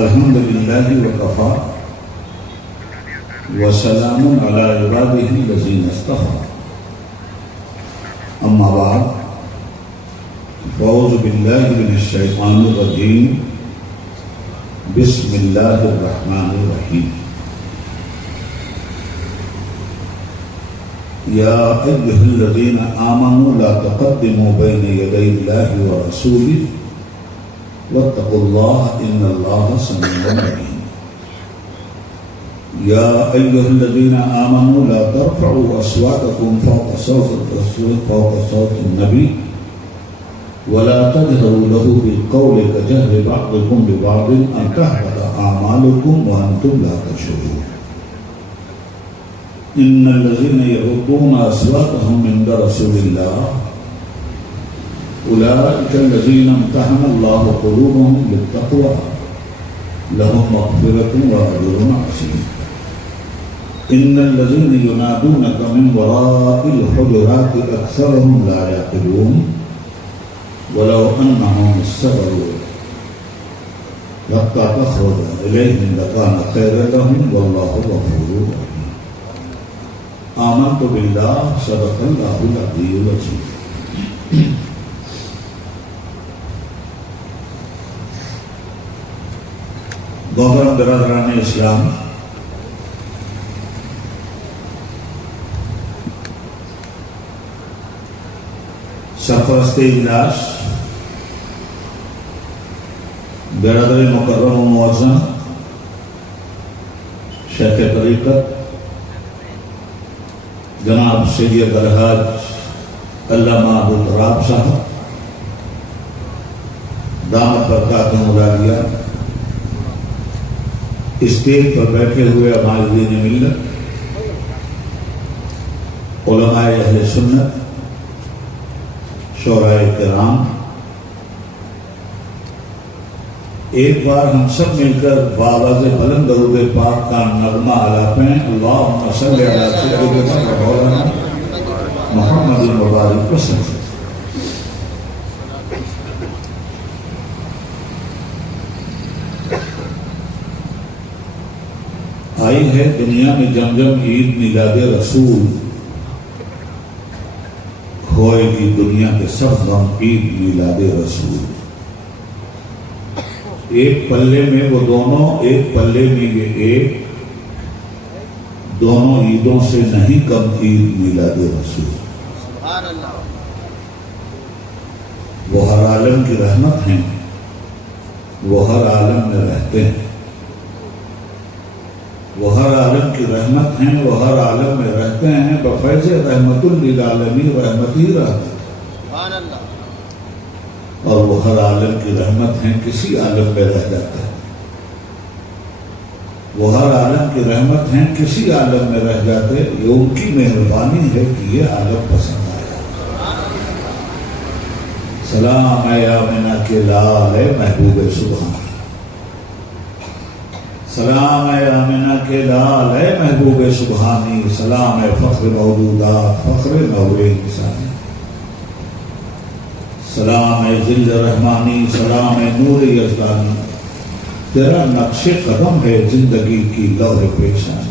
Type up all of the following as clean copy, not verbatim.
الحمد للہ وکفی وسلام علی عبادہ الذین اصطفی اما بعد فاعوذ باللہ من الشیطان الرجیم بسم اللہ الرحمن الرحیم یا ایھا الذین آمنوا لا تقدموا بین یدی اللہ ورسولہ واتقوا اللہ ان اللہ سمیع علیم یا ایھا الذین آمنوا لا ترفعوا اصواتکم فوق صوت النبی ولا تجهروا له بالقول كجهر بعضكم ببعض ان تحبط اعمالكم وانتم لا تشعرون ان الذين يغضون اصواتهم عند رسول الله اولئك الذين امتحن الله قلوبهم للتقوى لهم مغفرة واجر عظيم ان الذين ينادونك من وراء الحجرات اكثرهم لا يعقلون ولو انهم صبروا حتى تخرج اليهم لكان خيرا لهم والله غفور رحيم آمنت بالله صدق الله العلي العظيم محترم برادران اسلام، سرپرست اجلاس برادر مکرم و معظم شیخ طریقت جناب سید الحاج علامہ عبدالرب صاحب دامت برکاتہ العالیہ، اسٹیج پر بیٹھے ہوئے عمائدین ملت، علماء اہل سنت، شعراء کرام، ایک بار ہم سب مل کر بآواز بلند درود پاک کا نغمہ الاپیں اللہم صلی علی سیدنا مولانا محمد المبارک وسلم۔ آئی ہے دنیا میں جم جم عید میلاد رسول، کھوئے گی دنیا کے سب غم عید میلاد رسول۔ ایک پلے میں وہ دونوں، ایک پلے میں یہ ایک، دونوں عیدوں سے نہیں کم عید میلاد رسول۔ وہ ہر عالم کی رحمت ہیں، وہ ہر عالم میں رہتے ہیں، وہ ہر عالم کی رحمت ہیں، وہ ہر عالم میں رہتے ہیں، بفیض رحمت للعالمین رحمتی رہتے ہیں، اور وہ ہر عالم کی رحمت ہیں، کسی عالم میں رہ جاتے ہیں، وہ ہر عالم کی رحمت ہیں، کسی عالم میں رہ جاتے، یہ ان کی مہربانی ہے کہ یہ عالم پسند آیا۔ سلام اے آمنہ کے لال اے محبوب سبحان، سلام اے آمنہ کے لال اے محبوب سبحانی، سلام اے فخر موجودات فخر نور انسانی، سلام اے ذل رحمانی، سلام اے نور یزدانی، تیرا نقش قدم ہے زندگی کی لوح پیشانی۔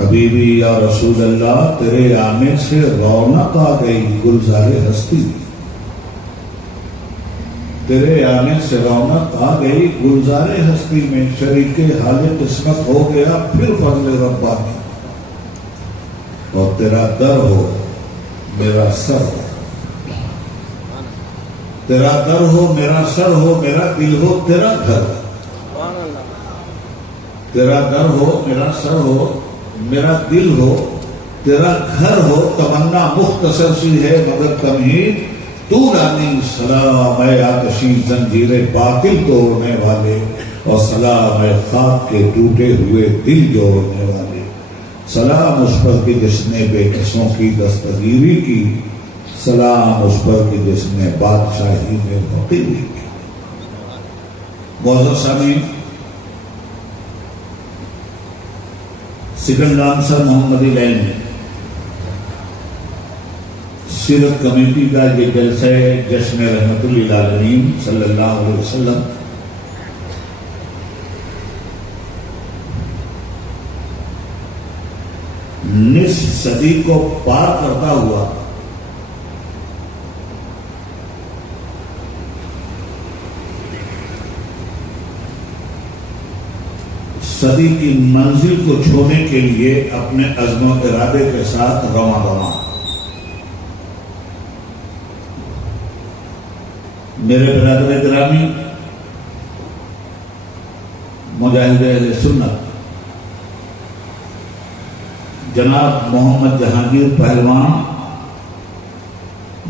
حبیبی یا رسول اللہ، تیرے آنے سے رونق آ گئی گلزار ہستی، تیرے آنے سے رونق آ گئی گلزار ہستی میں، شریک حال قسمت ہو گیا پھر فضل ربانی، اور تیرا در ہو میرا سر ہو، تیرا در ہو میرا سر ہو، میرا دل ہو تیرا گھر، تیرا در ہو میرا سر ہو، میرا دل ہو تیرا گھر ہو، تمنا مختصر سی ہے مگر تمہید طولانی، سلام اے آتشی زنجیر باطل توڑنے والے، اور سلام اے خاک کے ٹوٹے ہوئے دل جوڑنے والے، سلام اس پر کہ جس نے بے کسوں کی دستگیری کی، سلام اس پر کہ جس نے بادشاہی میں فقیری کی۔ معزز سامعین، سیکنڈ آنسر محمدی لین سیرت کمیٹی کا یہ جلسہ جشن رحمت للعالمین صلی اللہ علیہ وسلم نصف صدی کو پار کرتا ہوا صدی کی منزل کو چھونے کے لیے اپنے عزم و ارادے کے ساتھ رواں رواں. میرے برادر گرامی، مجاہد اہل سنت جناب محمد جہانگیر پہلوان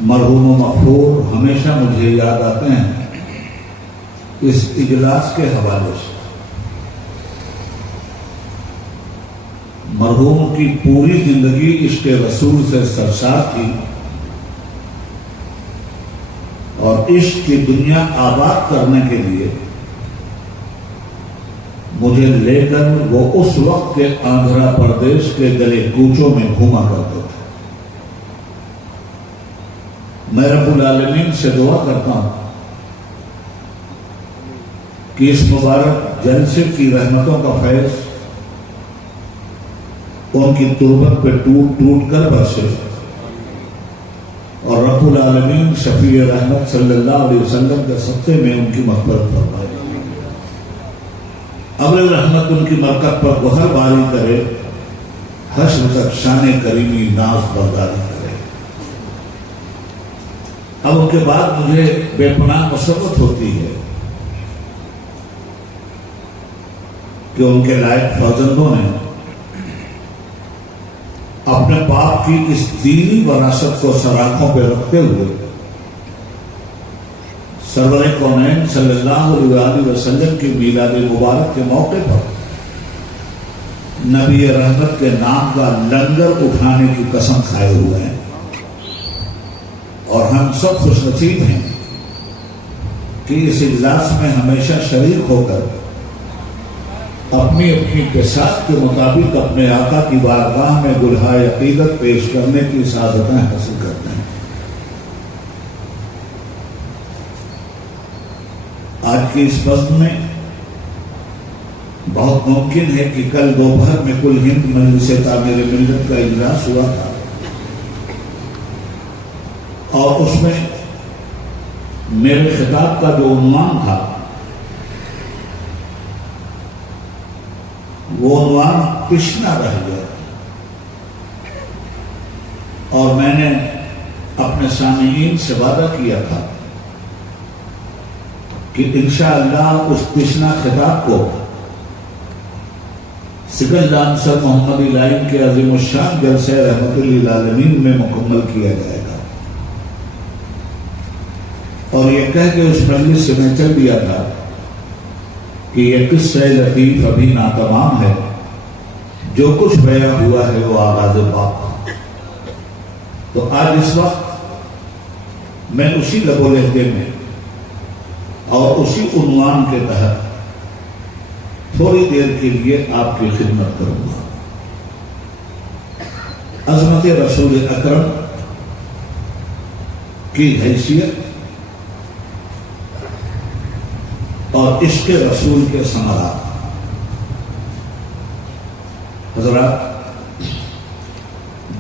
مرحوم و مغفور ہمیشہ مجھے یاد آتے ہیں اس اجلاس کے حوالے سے. مرحوم کی پوری زندگی عشق رسول سے سرشار تھی اور عشق کی دنیا آباد کرنے کے لیے مجھے لے کر وہ اس وقت کے آندھرا پردیش کے گلے کوچوں میں گھوما کرتے تھے. میں رب العالمین سے دعا کرتا ہوں کہ اس مبارک جلسے کی رحمتوں کا فیض ان کی تربت پہ ٹوٹ ٹوٹ کر برسے اور رب العالمین شفیع رحمت صلی اللہ علیہ وسلم کے صدقے میں ان کی مغفرت فرمائے. ابر رحمت ان کی مرکب پر گہر باری کرے، حشر تک شان کریمی ناز برداری کرے. اب ان کے بعد مجھے بے پناہ مسرت ہوتی ہے کہ ان کے لائق فرزندوں نے اپنے باپ کی اس دینی وراثت کو سراخوں پہ رکھتے ہوئے سرور کونین صلی اللہ علیہ وسلم کی میلاد مبارک کے موقع پر نبی رحمت کے نام کا لنگر اٹھانے کی قسم کھائے ہوئے ہیں. اور ہم سب خوش نصیب ہیں کہ اس اجلاس میں ہمیشہ شریک ہو کر اپنی اپنی بساط کے مطابق اپنے آقا کی بارگاہ میں گلہائے عقیدت پیش کرنے کی سعادتیں حاصل کرتے ہیں. آج کی اس فصل میں بہت ممکن ہے کہ کل دوپہر میں کل ہند مجلس تعمیر ملت کا اجلاس ہوا تھا اور اس میں میرے خطاب کا جو عنوان تھا وہ عنوان تشنا رہ گیا اور میں نے اپنے سامعین سے وعدہ کیا تھا کہ انشاءاللہ اس تشنا خطاب کو سکل ڈانسر محمد لائن کے عظیم الشان جلسہ رحمت للعالمین میں مکمل کیا جائے گا. اور یہ کہہ کے اس مجلس سے میں چل دیا تھا کہ یہ قصہ لطیف ابھی ناتمام ہے، جو کچھ بیان ہوا ہے وہ آغاز باق. تو آج اس وقت میں اسی لب و لہجے میں اور اسی عنوان کے تحت تھوڑی دیر کے لیے آپ کی خدمت کروں گا. عظمت رسول اکرم کی حیثیت اور عشق رسول کے ثمرات. حضرات،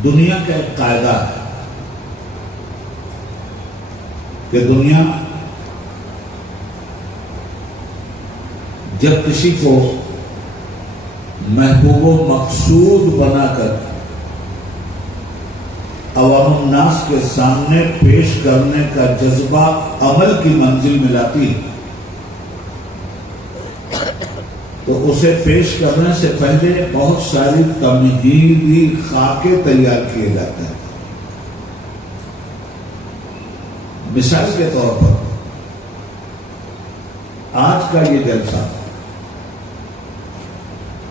دنیا کا ایک قاعدہ ہے کہ دنیا جب کسی کو محبوب و مقصود بنا کر عوام الناس کے سامنے پیش کرنے کا جذبہ عمل کی منزل میں لاتی ہے تو اسے پیش کرنے سے پہلے بہت ساری تمہیدی خاکے تیار کیے جاتے ہیں. مثال کے طور پر آج کا یہ جلسہ،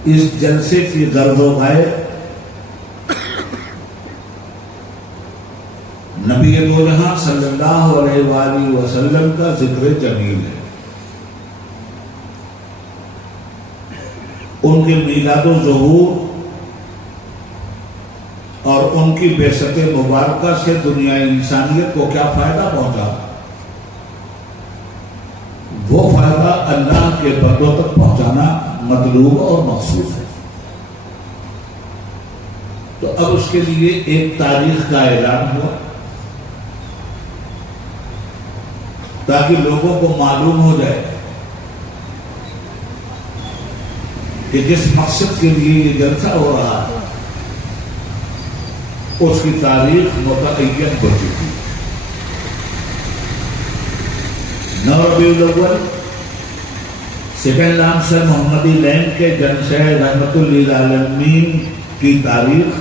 اس جلسے کی غرض و غایت نبی دو جہاں صلی اللہ علیہ وآلہ وسلم کا ذکر جمیل ہے. ان کے میلاد و ظہور اور ان کی بعثت مبارکہ سے دنیا انسانیت کو کیا فائدہ پہنچا، وہ فائدہ اللہ کے بندوں تک پہنچانا مطلوب اور مقصود ہے. تو اب اس کے لیے ایک تاریخ کا اعلان ہوا تاکہ لوگوں کو معلوم ہو جائے کہ جس مقصد کے لیے یہ جلسہ ہو رہا ہے اس کی تاریخ متعین ہو چکی. 9 ربیع الاول سیکنڈ لانسر محمدی لینڈ کے جلسہ رحمت للعالمین کی تاریخ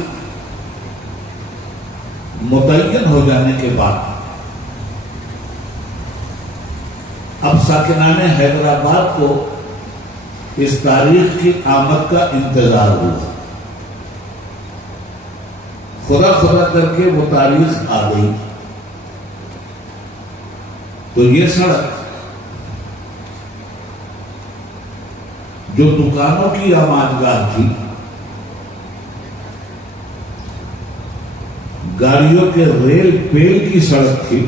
متعین ہو جانے کے بعد اب ساکنان حیدرآباد کو اس تاریخ کی آمد کا انتظار ہوا. خدا خدا کر کے وہ تاریخ آ گئی تو یہ سڑک جو دکانوں کی آمادگاہ تھی، گاڑیوں کے ریل پیل کی سڑک تھی،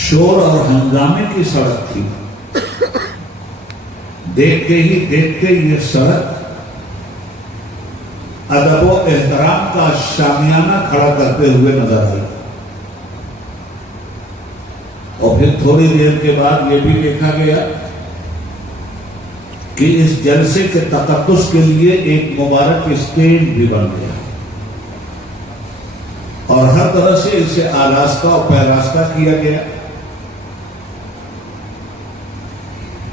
شور اور ہنگامے کی سڑک تھی، دیکھتے ہی دیکھتے یہ سڑک ادب و احترام کا شامیانہ کھڑا کرتے ہوئے نظر آئی. اور پھر تھوڑی دیر کے بعد یہ بھی دیکھا گیا کہ اس جلسے کے تقدس کے لیے ایک مبارک اسٹیج بھی بن گیا اور ہر طرح سے اسے آراستہ اور پیراستہ کیا گیا.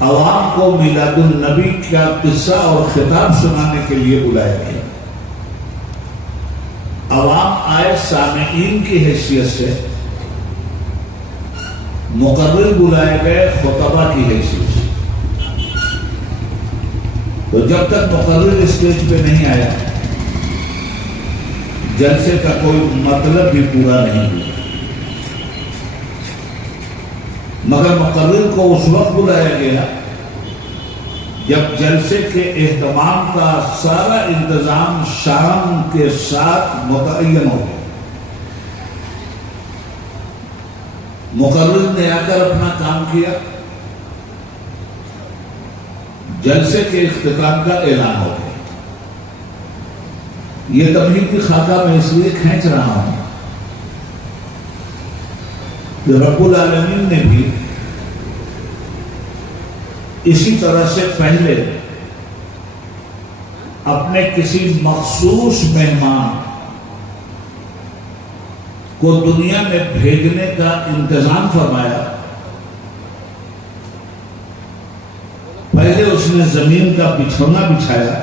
عوام کو میلاد النبی کا قصہ اور خطاب سنانے کے لیے بلایا گیا. عوام آئے سامعین کی حیثیت سے، مقرر بلائے گئے خطبہ کی حیثیت سے. تو جب تک مقرر اسٹیج پہ نہیں آیا جلسے کا کوئی مطلب بھی پورا نہیں ہوا. مگر مقرر کو اس وقت بلایا گیا جب جلسے کے اہتمام کا سارا انتظام شام کے ساتھ متعین ہو گیا. مقرر نے آ کر اپنا کام کیا، جلسے کے اختتام کا اعلان ہو گیا. یہ تمہیدی خاکہ میں اس لیے کھینچ رہا ہوں کہ رب العالمین نے بھی اسی طرح سے پہلے اپنے کسی مخصوص مہمان کو دنیا میں بھیجنے کا انتظام فرمایا. پہلے اس نے زمین کا بچھونا بچھایا،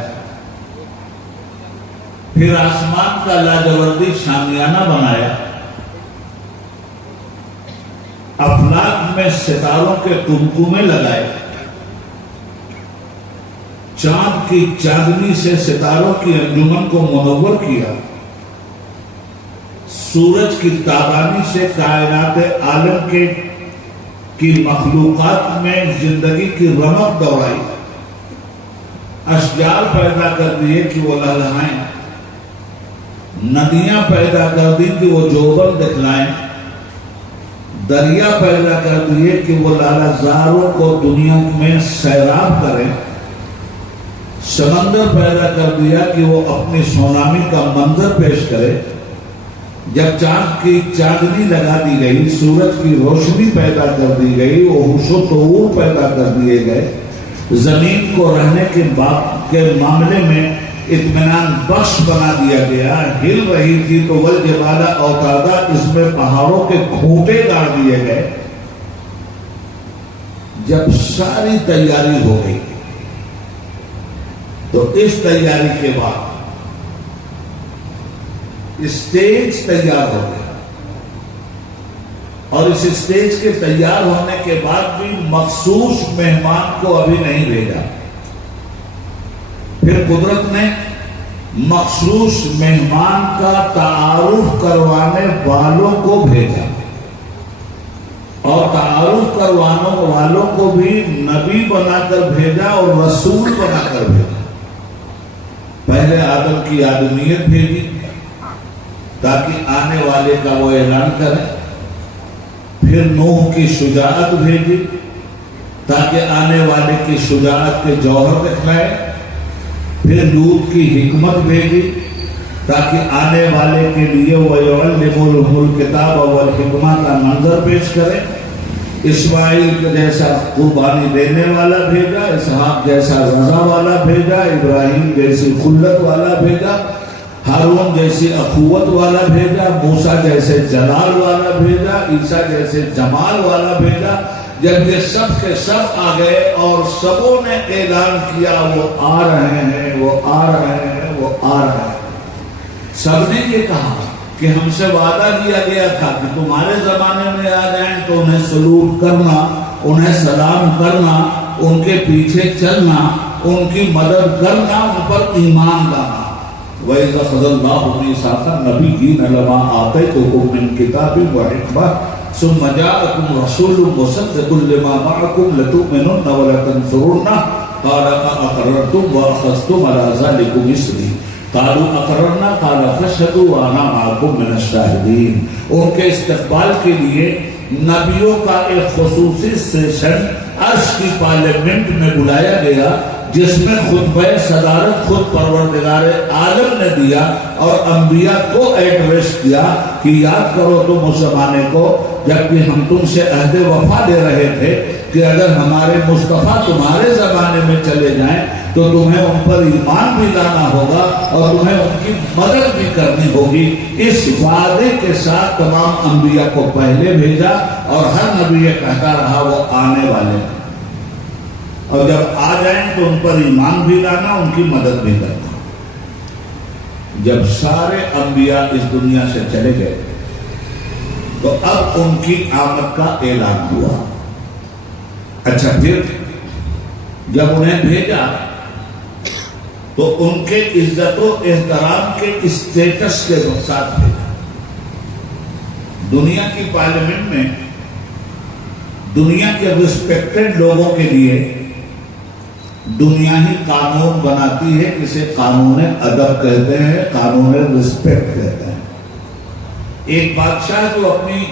پھر آسمان کا لاجوردی شامیانہ بنایا، افلاک میں ستاروں کے قمقمے لگائے، چاند کی چاندنی سے ستاروں کی انجمن کو منور کیا، سورج کی تابانی سے کائنات عالم کی مخلوقات میں زندگی کی رمق دوڑائی، اشجار پیدا کر دیے کہ وہ لہلہائیں، ندیاں پیدا کر دی کہ وہ جوبن دکھلائیں، دریا پیدا کر دیے کہ وہ لالا زاروں کو دنیا میں سیراب کریں، سمندر پیدا کر دیا کہ وہ اپنی سونامی کا منظر پیش کرے. جب چاند کی چاندنی لگا دی گئی، سورج کی روشنی پیدا کر دی گئی، وہ ہوش و طعور پیدا کر دیے گئے، زمین کو رہنے کے معاملے میں اطمینان بخش بنا دیا گیا. ہل رہی تھی تو والجبال اوتادا، اس میں پہاڑوں کے کھوٹے گاڑ دیے گئے. جب ساری تیاری ہو گئی تو اس تیاری کے بعد اسٹیج تیار ہو گیا اور اس اسٹیج کے تیار ہونے کے بعد بھی مخصوص مہمان کو ابھی نہیں بھیجا. پھر قدرت نے مخصوص مہمان کا تعارف کروانے والوں کو بھیجا اور تعارف کروانے والوں کو بھی نبی بنا کر بھیجا اور رسول بنا کر بھیجا. پہلے آدم کی آدمیت بھیجی تاکہ آنے والے کا وہ اعلان کرے، پھر نوح کی شجاعت بھیجی تاکہ آنے والے کی شجاعت کے جوہر دکھلائے، پھر لوط کی حکمت بھیجی تاکہ آنے والے کے لیے وَيُعَلِّمُهُمُ الْكِتَابَ وَالْحِكْمَةَ کا منظر پیش کرے. اسماعیل کے جیسا قربانی دینے والا بھیجا، اسحاق جیسا رضا والا بھیجا، ابراہیم جیسی خلت والا بھیجا، ہارون جیسی اخوت والا بھیجا، موسیٰ جیسے جلال والا بھیجا، عیسیٰ جیسے جمال والا بھیجا. جب یہ سب کے سب آ گئے اور سبوں نے اعلان کیا وہ آ رہے ہیں، وہ آ رہے ہیں، وہ آ رہے ہیں. سب نے یہ کہا کہ ہم سے وعدہ دیا گیا تھا کہ تمہارے زمانے میں آ جائیں تو انہیں سلوٹ کرنا، انہیں سلام کرنا، ان کے پیچھے چلنا، ان کی مدد کرنا، ان پر ایمان لانا. وَإِذَا أَخَذَ اللَّهُ مِيثَاقَ النَّبِيِّينَ لَمَا آتَيْتُكُم مِّن كِتَابٍ وَحِكْمَةٍ ثُمَّ جَاءَكُمْ رَسُولٌ مُّصَدِّقٌ لِّمَا مَعَكُمْ لَتُؤْمِنُنَّ وَلَتَنصُرُنَّهُ قَالَ أَأَقْرَرْتُمْ وَأَخَذْتُمْ عَلَىٰ ذَٰلِكُمْ إِصْرِي قالوا اقررنا قال فاشهدوا وانا معكم من الشاهدين. ان کے استقبال کے لیے نبیوں کا ایک خصوصی سیشن عرش کی پارلیمنٹ میں بلایا گیا جس میں خطبہ صدارت خود پروردگار عالم نے دیا اور انبیاء کو ایڈریس کیا کہ یاد کرو تم اس زمانے کو جبکہ ہم تم سے عہد وفا دے رہے تھے کہ اگر ہمارے مصطفیٰ تمہارے زمانے میں چلے جائیں تو تمہیں ان پر ایمان بھی لانا ہوگا اور تمہیں ان کی مدد بھی کرنی ہوگی. اس وعدے کے ساتھ تمام انبیاء کو پہلے بھیجا اور ہر نبی یہ کہتا رہا وہ آنے والے ہیں اور جب آ جائیں تو ان پر ایمان بھی لانا، ان کی مدد بھی کرنا. جب سارے انبیاء اس دنیا سے چلے گئے تو اب ان کی آمد کا اعلان ہوا. اچھا پھر جب انہیں بھیجا تو ان کے عزت و احترام کے اسٹیٹس کے ساتھ بھیجا. دنیا کی پارلیمنٹ میں دنیا کے ریسپیکٹڈ لوگوں کے لیے دنیا ہی قانون بناتی ہے، اسے قانون ادب کہتے ہیں، قانون رسپیکٹ کہتے ہیں. ایک بادشاہ جو اپنی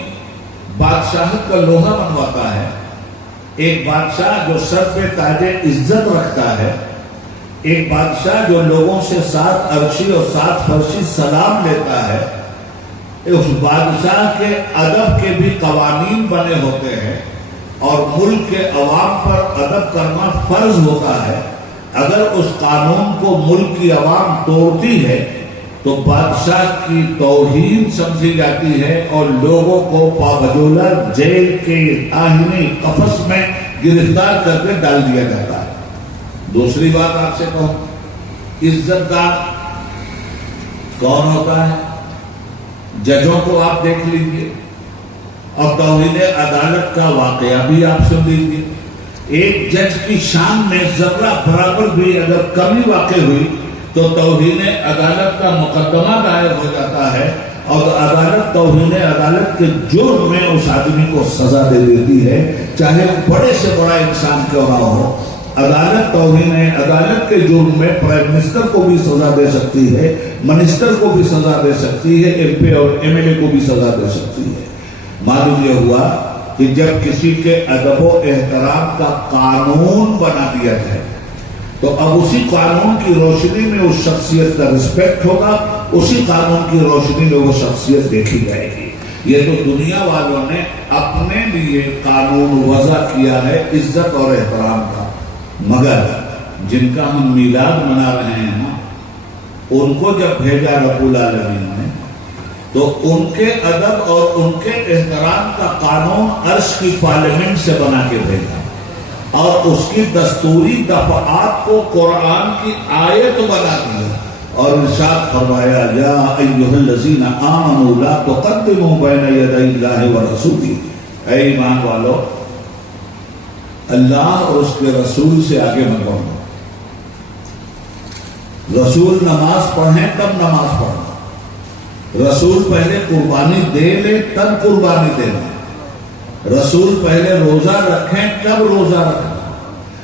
بادشاہت کا لوہا بنواتا ہے، ایک بادشاہ جو سر پہ تاج عزت رکھتا ہے، ایک بادشاہ جو لوگوں سے 7 عرشی اور 7 فرشی سلام لیتا ہے، اس بادشاہ کے ادب کے بھی قوانین بنے ہوتے ہیں اور ملک کے عوام پر ادب کرنا فرض ہوتا ہے. اگر اس قانون کو ملک کی عوام توڑتی ہے تو بادشاہ کی توہین سمجھی جاتی ہے اور لوگوں کو پابجولہ جیل کے آہنی قفس میں گرفتار کر کے ڈال دیا جاتا ہے. دوسری بات آپ سے کہوں، عزت دار کون ہوتا ہے؟ ججوں کو آپ دیکھ لیجئے اور توہین عدالت کا واقعہ بھی آپ سن لیجئے. ایک جج کی شان میں ذرہ برابر بھی اگر کمی واقع ہوئی تو توہین عدالت کا مقدمہ دائر ہو جاتا ہے اور عدالت توہین عدالت کے جرم میں اس آدمی کو سزا دے دیتی ہے، چاہے بڑے سے بڑا انسان کیوں نہ ہو. عدالت توہین عدالت کے جرم میں پرائم منسٹر کو بھی سزا دے سکتی ہے، منسٹر کو بھی سزا دے سکتی ہے، ایم پی اور ایم ایل اے کو بھی سزا دے سکتی ہے. معلوم یہ ہوا کہ جب کسی کے ادب و احترام کا قانون بنا دیا جائے تو اب اسی قانون کی روشنی میں اس شخصیت کا رسپیکٹ ہوگا، اسی قانون کی روشنی میں وہ شخصیت دیکھی جائے گی. یہ تو دنیا والوں نے اپنے لیے قانون وضع کیا ہے عزت اور احترام کا، مگر جن کا ہم میلاد منا رہے ہیں نا، ان کو جب بھیجا رب العالمین نے تو ان کے ادب اور ان کے احترام کا قانون عرش کی پارلیمنٹ سے بنا کے بھیجا اور اس کی دستوری دفعات کو قرآن کی آیت بنا دیا اور ارشاد فرمایا یا ایھا الذین آمنوا لا تقدموا بین یدی اللہ ورسولہ. اے ایمان والو، اللہ اور اس کے رسول سے آگے مت بڑھو. رسول نماز پڑھیں تب نماز پڑھنا، رسول پہلے قربانی دے لے تب قربانی دینا، رسول پہلے روزہ رکھیں تب روزہ رکھنا،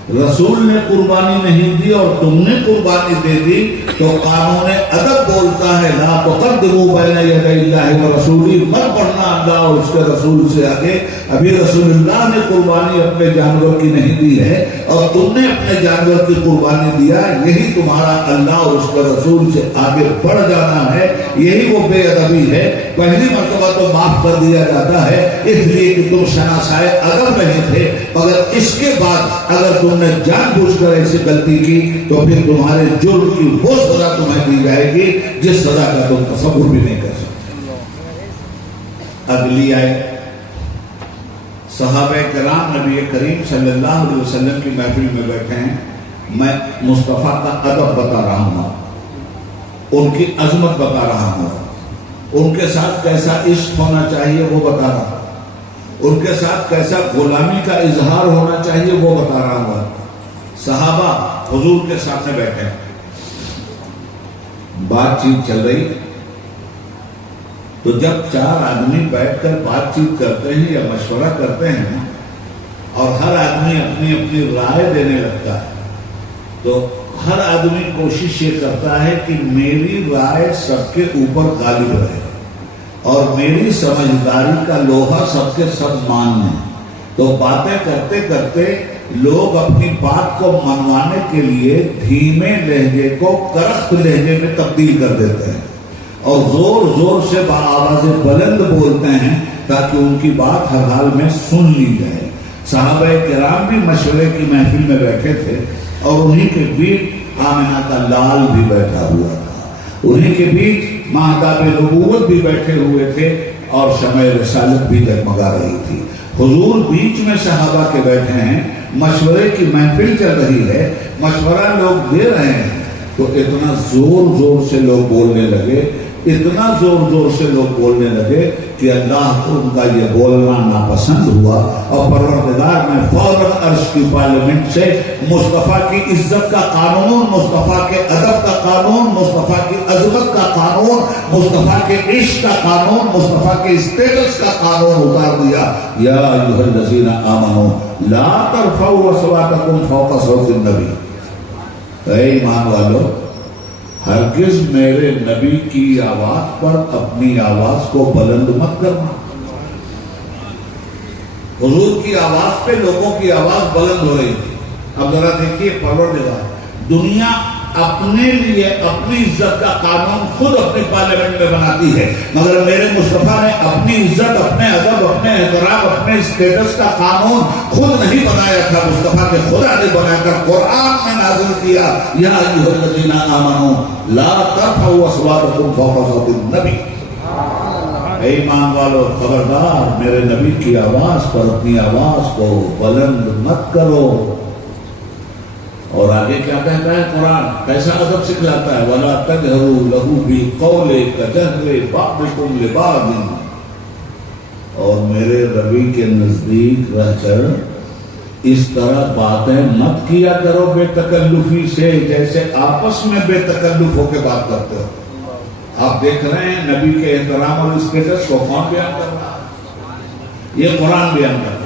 رسول نے قربانی نہیں دی اور تم نے قربانی دے دی تو قانون ادب بولتا ہے لا تقدموا بین یدی اللہ ورسولہ، مت بڑھنا اللہ اور اس کے رسول سے آگے۔ ابھی رسول اللہ نے قربانی اپنے جانور کی نہیں دی ہے اور تم نے اپنے جانور کی قربانی دیا، یہی تمہارا اللہ اور اس کے رسول سے آگے بڑھ جانا ہے، یہی وہ بے ادبی ہے۔ پہلی مرتبہ تو معاف کر دیا جاتا ہے اس لیے کہ تم شناسائے ادب نہیں تھے، مگر اس کے بعد اگر تم نے جان بوجھ کر ایسی غلطی کی تو پھر تمہارے جرم کی وہ سزا تمہیں دی جائے گی جس سزا کا تم تصور بھی نہیں کر سکتے۔ اگلی آئے صحابہ کرام نبی کریم صلی اللہ علیہ وسلم کی محفل میں بیٹھے ہیں، میں مصطفیٰ کا ادب بتا رہا ہوں، ان کی عظمت بتا رہا ہوں، ان کے ساتھ کیسا عشق ہونا چاہیے وہ بتا رہا ہوں، ان کے ساتھ کیسا غلامی کا اظہار ہونا چاہیے وہ بتا رہا ہوں۔ صحابہ حضور کے سامنے بیٹھے ہیں، بات چیت چل رہی، تو جب چار آدمی بیٹھ کر بات چیت کرتے ہیں یا مشورہ کرتے ہیں اور ہر آدمی اپنی اپنی رائے دینے لگتا ہے تو ہر آدمی کوشش یہ کرتا ہے کہ میری رائے سب کے اوپر غالب رہے اور میری سمجھداری کا لوہا سب کے سب مان لیں۔ تو باتیں کرتے کرتے لوگ اپنی بات کو منوانے کے لیے دھیمے لہجے کو کرخت لہجے میں تبدیل کر دیتے ہیں اور زور زور سے بآواز بلند بولتے ہیں تاکہ ان کی بات ہر حال میں سن لی جائے۔ صحابہ کرام بھی مشورے کی محفل میں بیٹھے تھے اور انہی کے بیچ آمنہ کا لال بھی بیٹھا ہوا تھا، انہی کے بیچ مہتاب نبوت بھی بیٹھے ہوئے تھے اور شمع رسالت بھی جگمگا رہی تھی۔ حضور بیچ میں صحابہ کے بیٹھے ہیں، مشورے کی محفل چل رہی ہے، مشورہ لوگ دے رہے ہیں تو اتنا زور زور سے لوگ بولنے لگے، اتنا زور زور سے لوگ بولنے لگے کہ اللہ کو ان کا یہ بولنا ناپسند ہوا اور پروردگار نے فوراً عرش کی پارلیمنٹ سے مصطفیٰ کی عزت کا قانون، مصطفیٰ کے ادب کا قانون، مصطفیٰ کی عظمت کا قانون، مصطفیٰ کے عشق کا قانون، مصطفیٰ کے اسٹیٹس کا قانون اتار دیا۔ یا ایھا الذین آمنوا لا ترفعوا اصواتکم فوق صوت النبی، اے ایمان والو ہرگز میرے نبی کی آواز پر اپنی آواز کو بلند مت کرنا۔ حضور کی آواز پہ لوگوں کی آواز بلند ہو رہی تھی۔ اب ذرا دیکھیے پروردگار دنیا اپنے لیے اپنی عزت کا قانون خود اپنی پارلیمنٹ میں بناتی ہے، مگر میرے مصطفیٰ نے اپنی عزت، اپنے ادب، اپنے احترام، اپنے اسٹیٹس کا قانون خود نہیں بنایا تھا، مصطفیٰ کے خدا نے بنا کر قرآن میں نازل کیا۔ یا ایھا الذین آمنوا لا ترفعوا اصواتکم فوق صوت النبی، اے ایمان والو خبردار میرے نبی کی آواز پر اپنی آواز کو بلند مت کرو۔ اور آگے کیا کہتا ہے قرآن، کیسا ادب سکھلاتا ہے، وَلَا تَجْهَرُوا لَهُ بِالْقَوْلِ كَجَهْرِ بَعْضِكُمْ لِبَعْضٍ، اور میرے نبی کے نزدیک رہ کر اس طرح باتیں مت کیا کرو بے تکلفی سے جیسے آپس میں بے تکلف ہو کے بات کرتے ہو۔ آپ دیکھ رہے ہیں نبی کے احترام اور اسٹیٹس کو کون بیان کر رہا ہے؟ یہ قرآن بیان کر رہا ہے۔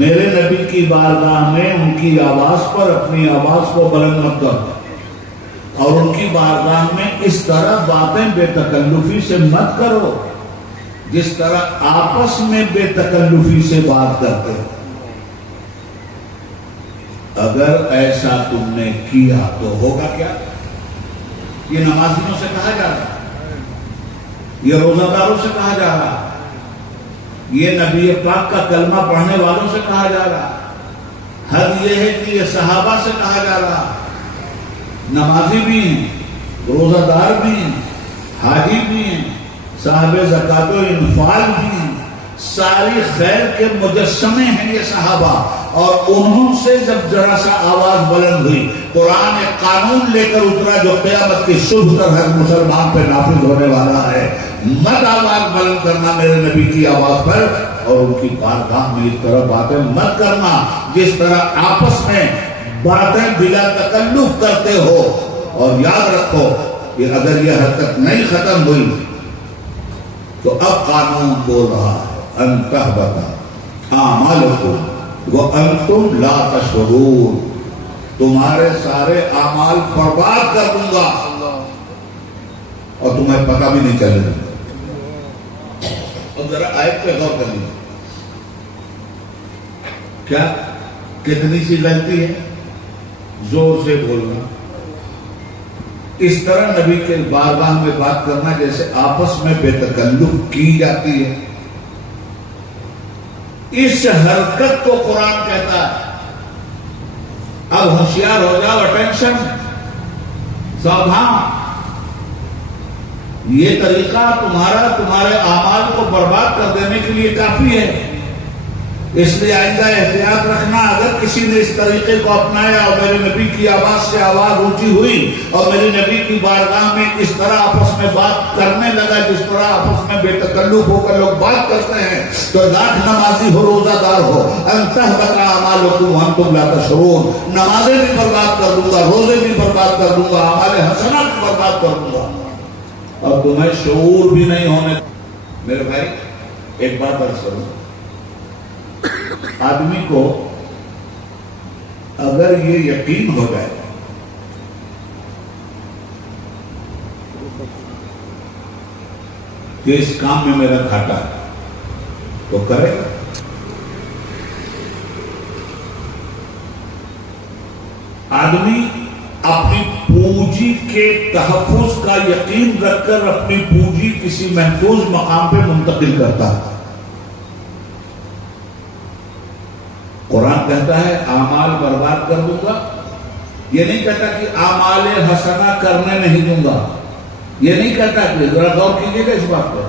میرے نبی کی بارگاہ میں ان کی آواز پر اپنی آواز کو بلند مت کرو اور ان کی بارگاہ میں اس طرح باتیں بے تکلفی سے مت کرو جس طرح آپس میں بے تکلفی سے بات کرتے ہو۔ اگر ایسا تم نے کیا تو ہوگا کیا؟ یہ نمازیوں سے کہا جا رہا ہے، یہ روزہ داروں سے کہا جا رہا ہے، یہ نبی پاک کا کلمہ پڑھنے والوں سے کہا جا رہا ہے۔ حد یہ ہے کہ یہ صحابہ سے کہا جا رہا ہے، نمازی بھی ہیں، روزہ دار بھی ہیں، حاجی بھی ہیں، صاحب زکوٰۃ و انفال بھی ہیں، ساری خیر کے مجسمے ہیں یہ صحابہ، اور انہوں سے جب ذرا سا آواز بلند ہوئی، قرآن ایک قانون لے کر اترا جو قیامت کی صبح تک ہر مسلمان پہ نافذ ہونے والا ہے، مت آواز بلند کرنا میرے نبی کی آواز پر، اور ان کی بارگاہ میں اس طرح باتیں مت کرنا جس طرح آپس میں باتیں بلا تکلف کرتے ہو۔ اور یاد رکھو کہ اگر یہ حرکت نہیں ختم ہوئی تو اب قانون بول رہا ہے ان تحبط اعمالکم وَأَنْتُمْ لَا تَشْعُرُونَ، تمہارے سارے اعمال برباد کر دوں گا اور تمہیں پتہ بھی نہیں چلے گا۔ اور ذرا آیت پہ غور کر لیجیے، کیا کتنی سی غلطی ہے؟ زور سے بولنا، اس طرح نبی کے بارگاہ میں بات کرنا جیسے آپس میں بے تکلف کی جاتی ہے، اس حرکت کو قرآن کہتا ہے اب ہوشیار ہو جاؤ، اٹینشن، ساودھان، یہ طریقہ تمہارے اعمال کو برباد کر دینے کے لیے کافی ہے، اس لیے آئندہ احتیاط رکھنا۔ اگر کسی نے اس طریقے کو اپنایا اور میرے نبی کی آواز سے آواز اونچی ہوئی اور میرے نبی کی بارگاہ میں اس طرح آپس میں بات کرنے لگا جس طرح آپس میں بے تکلف ہو کر لوگ بات کرتے ہیں، تو لاکھ نمازی ہو، روزہ دار ہو، ان تحبط اعمالکم وانتم لا تشعرون، نمازیں بھی برباد کر دوں گا، روزے بھی برباد کر دوں گا، اعمال حسنہ بھی برباد کر دوں گا اور تمہیں شعور بھی نہیں ہونے۔ میرے بھائی ایک بات عرض کروں، آدمی کو اگر یہ یقین ہو جائے کہ اس کام میں میرا گھاٹا ہے تو کرے گا۔ آدمی اپنی پونجی کے تحفظ کا یقین رکھ کر اپنی پونجی کسی محفوظ مقام پہ منتقل کرتا ہے۔ قرآن کہتا ہے اعمال برباد کر دوں گا، یہ نہیں کہتا کہ اعمال حسنہ کرنے نہیں دوں گا، یہ نہیں کہتا کہ ذرا غور کیجیے گا اس بات پر،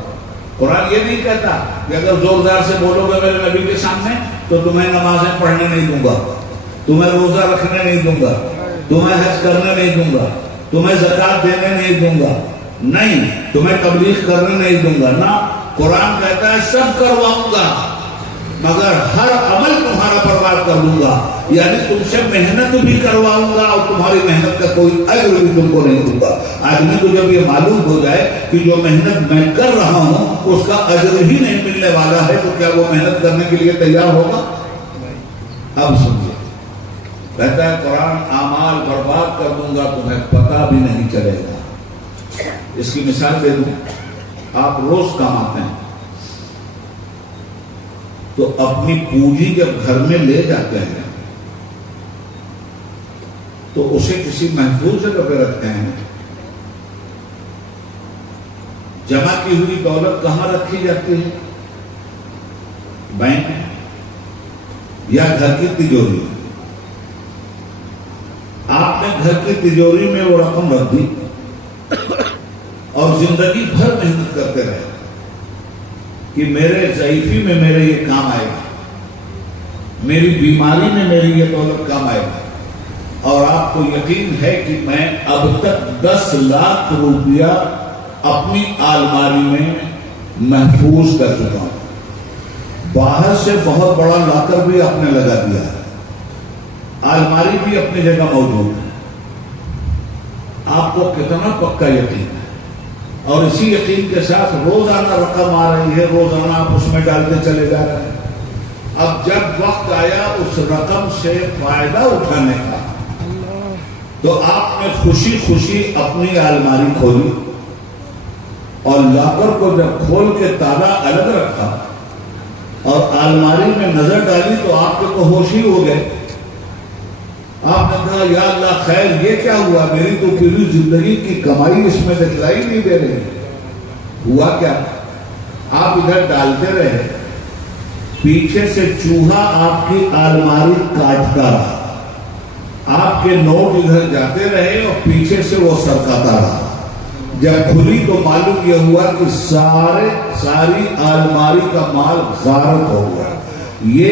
قرآن یہ نہیں کہتا کہ اگر زور زار سے بولو گے میرے نبی کے سامنے تو تمہیں نمازیں پڑھنے نہیں دوں گا، تمہیں روزہ رکھنے نہیں دوں گا، تمہیں حج کرنے نہیں دوں گا، تمہیں زکوٰۃ دینے نہیں دوں گا، نہیں تمہیں تبلیغ کرنے نہیں دوں گا، نہ، قرآن کہتا ہے سب کرواؤں گا مگر ہر عمل تمہارا برباد کر دوں گا، یعنی تم سے محنت بھی کرواؤں گا اور تمہاری محنت کا کوئی اجر بھی تم کو نہیں دوں گا۔ آدمی کو جب یہ معلوم ہو جائے کہ جو محنت میں کر رہا ہوں اس کا اجر ہی نہیں ملنے والا ہے تو کیا وہ محنت کرنے کے لیے تیار ہوگا؟ اب سمجھے، کہتا ہے قرآن اعمال برباد کر دوں گا، تمہیں پتہ بھی نہیں چلے گا۔ اس کی مثال دے دوں، آپ روز کماتے ہیں تو اپنی پونجی جب گھر میں لے جاتے ہیں تو اسے کسی محفوظ جگہ پہ رکھتے ہیں، جمع کی ہوئی دولت کہاں رکھی جاتی ہے؟ بینک یا گھر کی تجوری؟ آپ نے گھر کی تجوری میں وہ رقم رکھ دی اور زندگی بھر محنت کرتے رہے کہ میرے ضعیفی میں میرے یہ کام آئے گا، میری بیماری میں میری یہ دولت کام آئے گا، اور آپ کو یقین ہے کہ میں اب تک 10 لاکھ روپیہ اپنی الماری میں محفوظ کر چکا ہوں، باہر سے بہت بڑا لاکر بھی آپ نے لگا دیا ہے، الماری بھی اپنی جگہ موجود ہے، آپ کو کتنا پکا یقین ہے، اور اسی یقین کے ساتھ روزانہ رقم آ رہی ہے، روزانہ آپ اس میں ڈالتے چلے جا رہے ہیں۔ اب جب وقت آیا اس رقم سے فائدہ اٹھانے کا تو آپ نے خوشی خوشی اپنی الماری کھولی اور لاکر کو جب کھول کے تالا الگ رکھا اور الماری میں نظر ڈالی تو آپ کے تو ہوش ہی ہو گئے۔ آپ نے کہا یا اللہ خیر یہ کیا ہوا، میری تو پوری زندگی کی کمائی اس میں دکھلائی نہیں دے رہی، ہوا کیا؟ آپ ادھر ڈالتے رہے، پیچھے سے چوہا آپ کی الماری کاٹتا رہا، آپ کے نوٹ ادھر جاتے رہے اور پیچھے سے وہ سرکاتا رہا، جب کھلی تو معلوم یہ ہوا کہ ساری الماری کا مال غارت ہو گیا۔ یہ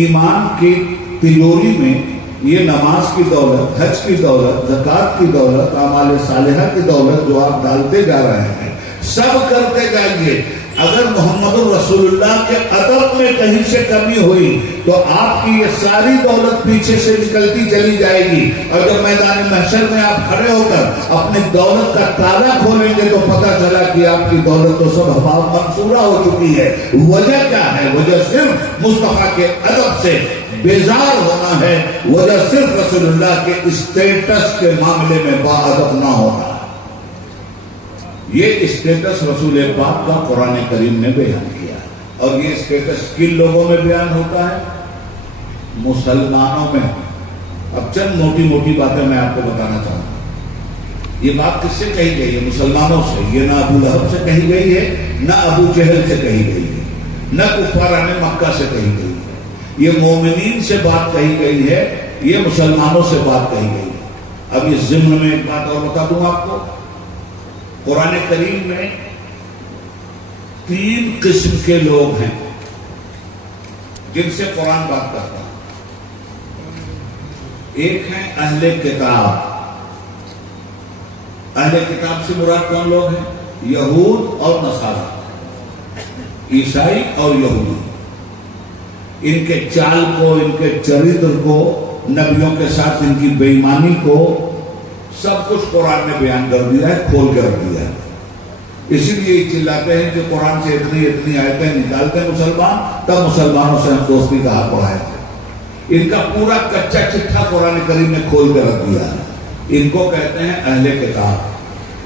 ایمان کی تجوری میں یہ نماز کی دولت، حج کی دولت، زکوٰۃ کی دولت، اعمال صالحہ کی دولت جو آپ ڈالتے جا رہے ہیں، سب کرتے جائیے۔ اگر محمد الرسول رسول اللہ کے ادب میں کہیں سے کمی ہوئی تو آپ کی یہ ساری دولت پیچھے سے نکلتی چلی جائے گی، اور جب میدان محشر میں آپ کھڑے ہو کر اپنی دولت کا تالا کھولیں گے تو پتہ چلا کہ آپ کی دولت تو سب حباب منصورہ ہو چکی ہے۔ وجہ کیا ہے؟ وجہ صرف مصطفیٰ کے ادب سے بیزار ہونا ہے، وجہ صرف رسول اللہ کے اسٹیٹس کے معاملے میں با ادب نہ ہونا ہے۔ یہ اسٹیٹس رسول پاک کا قرآن کریم نے بیان کیا، اور یہ اسٹیٹس کن لوگوں میں بیان ہوتا ہے؟ مسلمانوں میں۔ اب چند موٹی موٹی باتیں میں آپ کو بتانا چاہوں گا۔ یہ بات کس سے کہی گئی ہے؟ مسلمانوں سے۔ یہ نہ ابو لہب سے کہی گئی ہے، نہ ابو جہل سے کہی گئی ہے، نہ کفاران مکہ سے کہی گئی ہے۔ یہ مومنین سے بات کہی گئی ہے، یہ مسلمانوں سے بات کہی گئی ہے۔ اب یہ ضمن میں ایک بات اور بتا دوں آپ کو، قرآن کریم میں 3 قسم کے لوگ ہیں جن سے قرآن بات کرتا ہے۔ ایک ہے اہل کتاب۔ اہل کتاب سے مراد کون لوگ ہیں؟ یہود اور نصارہ، عیسائی اور یہودی۔ ان کے چال کو، ان کے چرتر کو، نبیوں کے ساتھ ان کی بے ایمانی کو سب کچھ قرآن نے بیان کر دیا ہے، کھول کے رکھ دیا ہے۔ اسی لیے چلاتے ہیں کہ قرآن سے اتنی آیتیں نکالتے ہیں مسلمان، تب مسلمانوں سے ہم دوستی کا حق بڑھائے تھے۔ ان کا پورا کچا چٹھا قرآن کریم نے کھول کے رکھ دیا ہے۔ ان کو کہتے ہیں اہل کتاب۔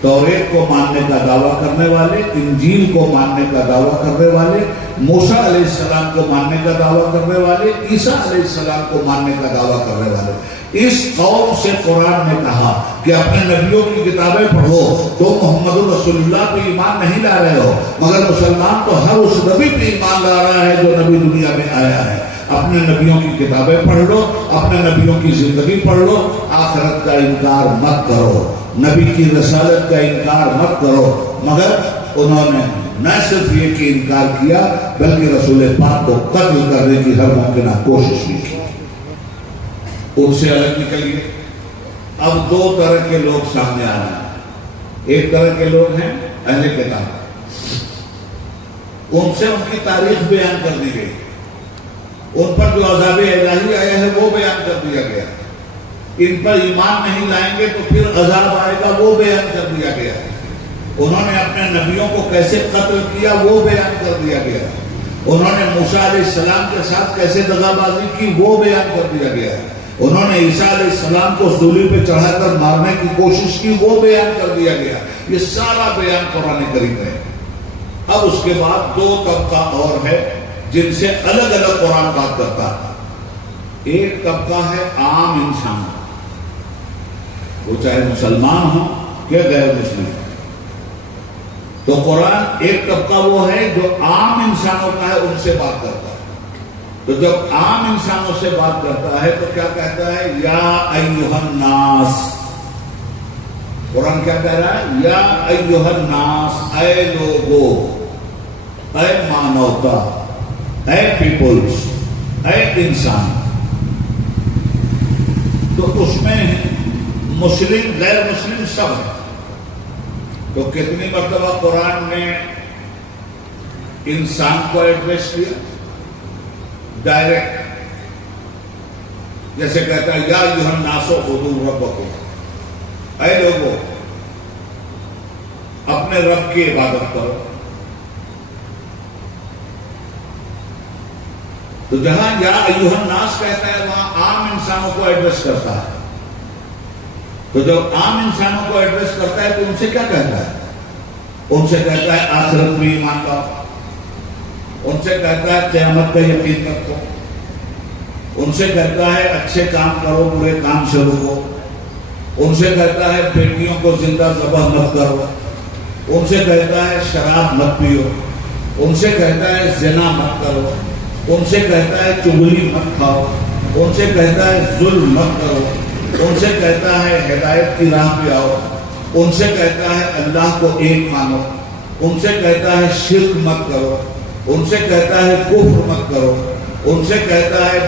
توریت کو ماننے کا دعویٰ کرنے والے، انجیل کو ماننے کا دعویٰ کرنے والے، موسیٰ علیہ السلام کو ماننے کا دعویٰ کرنے والے، عیسیٰ علیہ السلام کو ماننے کا دعویٰ کرنے والے۔ اس قوم سے قرآن نے کہا کہ اپنے نبیوں کی کتابیں پڑھو، تو محمد رسول اللہ پہ ایمان نہیں لا رہے ہو، مگر مسلمان تو ہر اس نبی پہ ایمان لا رہا ہے جو نبی دنیا میں آیا ہے۔ اپنے نبیوں کی کتابیں پڑھ لو، اپنے نبیوں کی زندگی پڑھ لو، آخرت کا انکار مت کرو، نبی کی رسالت کا انکار مت کرو۔ مگر انہوں نے نہ صرف یہ کہ انکار کیا، بلکہ رسول پاک کو قتل کرنے کی ہر ممکنہ کوشش بھی کی۔ ان سے الگ نکلیے۔ اب 2 طرح کے لوگ سامنے آ رہے ہیں۔ ایک طرح کے لوگ ہیں اہل کتاب، ان سے ان کی تاریخ بیان کر دی گئی، ان پر جو عذاب الہی آیا ہے وہ بیان کر دیا گیا، ان پر ایمان نہیں لائیں گے تو پھر عذاب آئے گا وہ بیان کر دیا گیا، انہوں نے اپنے نبیوں کو کیسے قتل کیا وہ بیان کر دیا گیا، انہوں نے موسیٰ علیہ السلام کے ساتھ کیسے دغا بازی کی وہ بیان کر دیا گیا، انہوں نے عیسیٰ علیہ السلام کو سولی پہ چڑھا کر مارنے کی کوشش کی وہ بیان کر دیا گیا۔ یہ سارا بیان قرآن کریم ہے۔ اب اس کے بعد 2 طبقہ اور ہے جن سے الگ الگ قرآن بات کرتا ہے۔ ایک طبقہ ہے عام انسان، وہ چاہے مسلمان ہو یا غیر مسلم۔ تو قرآن ایک طبقہ وہ ہے جو عام انسانوں کا ہے، ان سے بات کرتا ہے۔ تو جب عام انسانوں سے بات کرتا ہے تو کیا کہتا ہے؟ یا ایھا الناس۔ قرآن کیا کہہ رہا ہے؟ یا ایھا الناس، اے لوگو، اے مانوتا، اے پیپلز، اے انسان۔ تو اس میں مسلم غیر مسلم سب ہے۔ تو کتنی مرتبہ قرآن نے انسان کو ایڈریس کیا ڈائریکٹ، جیسے کہتا ہے یا ایھا الناس اعبدوا ربکم، اے لوگوں اپنے رب کی عبادت کرو۔ تو جہاں یا ایھا الناس کہتا ہے وہاں عام انسانوں کو ایڈریس کرتا ہے۔ تو جب عام انسانوں کو ایڈریس کرتا ہے تو ان سے کیا کہتا ہے؟ ان سے کہتا ہے آخرت میں ایمان لاؤ، ان سے کہتا ہے قیامت کا یقین رکھو، ان سے کہتا ہے اچھے کام کرو، برے کام سے روکو، ان سے کہتا ہے بیٹیوں کو زندہ ذبح مت کرو، ان سے کہتا ہے شراب مت پیو، ان سے کہتا ہے زنا مت کرو، ان سے کہتا ہے چغلی مت کھاؤ، ان سے کہتا ہے ظلم مت کرو، ان سے کہتا ہے ہدایت کی راہ پہ آؤ، ان سے کہتا ہے اللہ کو ایک مانو، ان سے کہتا ہے شرک مت کرو، ان سے کہتا ہے کفر مت کرو، ان سے کہتا ہے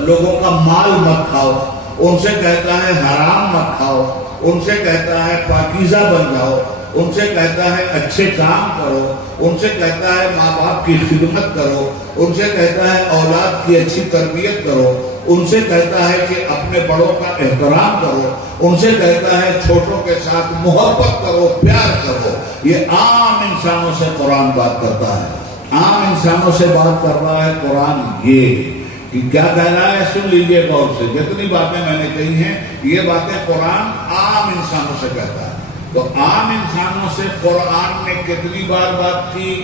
لوگوں کا مال مت کھاؤ، ان سے کہتا ہے حرام مت کھاؤ، ان سے کہتا ہے پاکیزہ بن جاؤ، ان سے کہتا ہے اچھے کام کرو، ان سے کہتا ہے ماں باپ کی خدمت کرو، ان سے کہتا ہے اولاد کی اچھی تربیت کرو، ان سے کہتا ہے کہ اپنے بڑوں کا احترام کرو، ان سے کہتا ہے چھوٹوں کے ساتھ محبت کرو، پیار کرو۔ یہ عام انسانوں سے قرآن بات کرتا ہے، عام انسانوں سے بات کر رہا ہے قرآن۔ یہ کہ کیا کہہ رہا ہے سن لیجئے غور سے، جتنی باتیں میں نے کہی ہیں یہ باتیں قرآن عام انسانوں سے کہتا ہے۔ تو عام انسانوں سے قرآن نے کتنی بار بات کی؟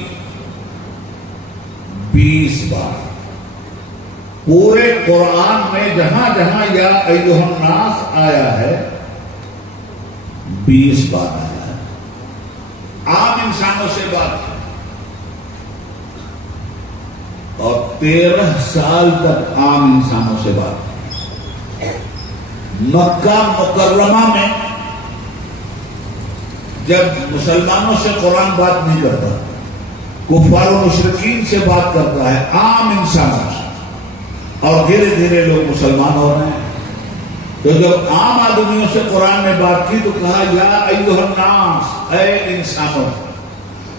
20 بار۔ پورے قرآن میں جہاں جہاں یا ایھا الناس آیا ہے 20 بار آیا ہے، عام انسانوں سے بات کی۔ اور 13 سال تک عام انسانوں سے بات کی۔ مکہ مکرمہ میں جب مسلمانوں سے قرآن بات نہیں کرتا، کفار و مشرکین سے بات کرتا ہے، عام انسانوں سے، اور دھیرے دھیرے لوگ مسلمان ہو رہے ہیں۔ تو جب عام آدمیوں سے قرآن نے بات کی تو کہا یا ایھا الناس، اے انسانوں۔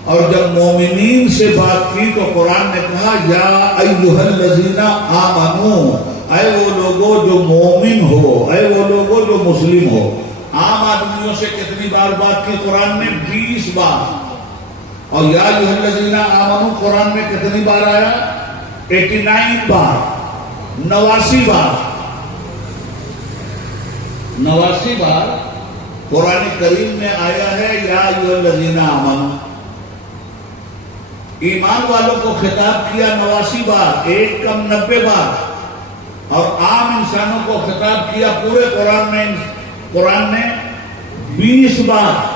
اور جب مومنین سے بات کی تو قرآن نے کہا یا ایھا الذین آمنوا، اے وہ لوگوں جو مومن ہو، اے وہ لوگوں جو مسلم ہو۔ عام آدمیوں سے کتنی بار بات کی قرآن نے؟ 20 بار۔ اور یا ایھا الذین آمنوا قرآن میں کتنی بار آیا؟ 89 بار، 89 بار، 89 بار قرآن کریم میں آیا ہے یا ایھا الذین آمنوا۔ ایمان والوں کو خطاب کیا 89 بار، ایک کم 90 بار، اور عام انسانوں کو خطاب کیا پورے قرآن نے 20 بار۔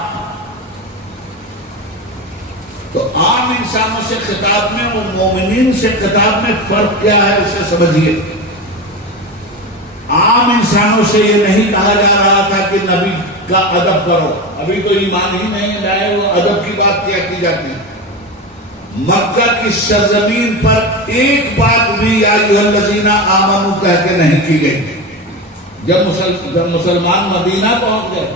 تو عام انسانوں سے خطاب میں اور مومنین سے خطاب میں فرق کیا ہے اسے سمجھیے۔ عام انسانوں سے یہ نہیں کہا جا رہا تھا کہ نبی کا ادب کرو، ابھی تو ایمان ہی نہیں لائے وہ ادب کی بات کیا کی جاتی ہے۔ مکہ کی سرزمین پر ایک بات بھی یا ایھا الذین آمنوا کہہ کے نہیں کی گئی۔ جب مسلمان مدینہ پہنچ گئے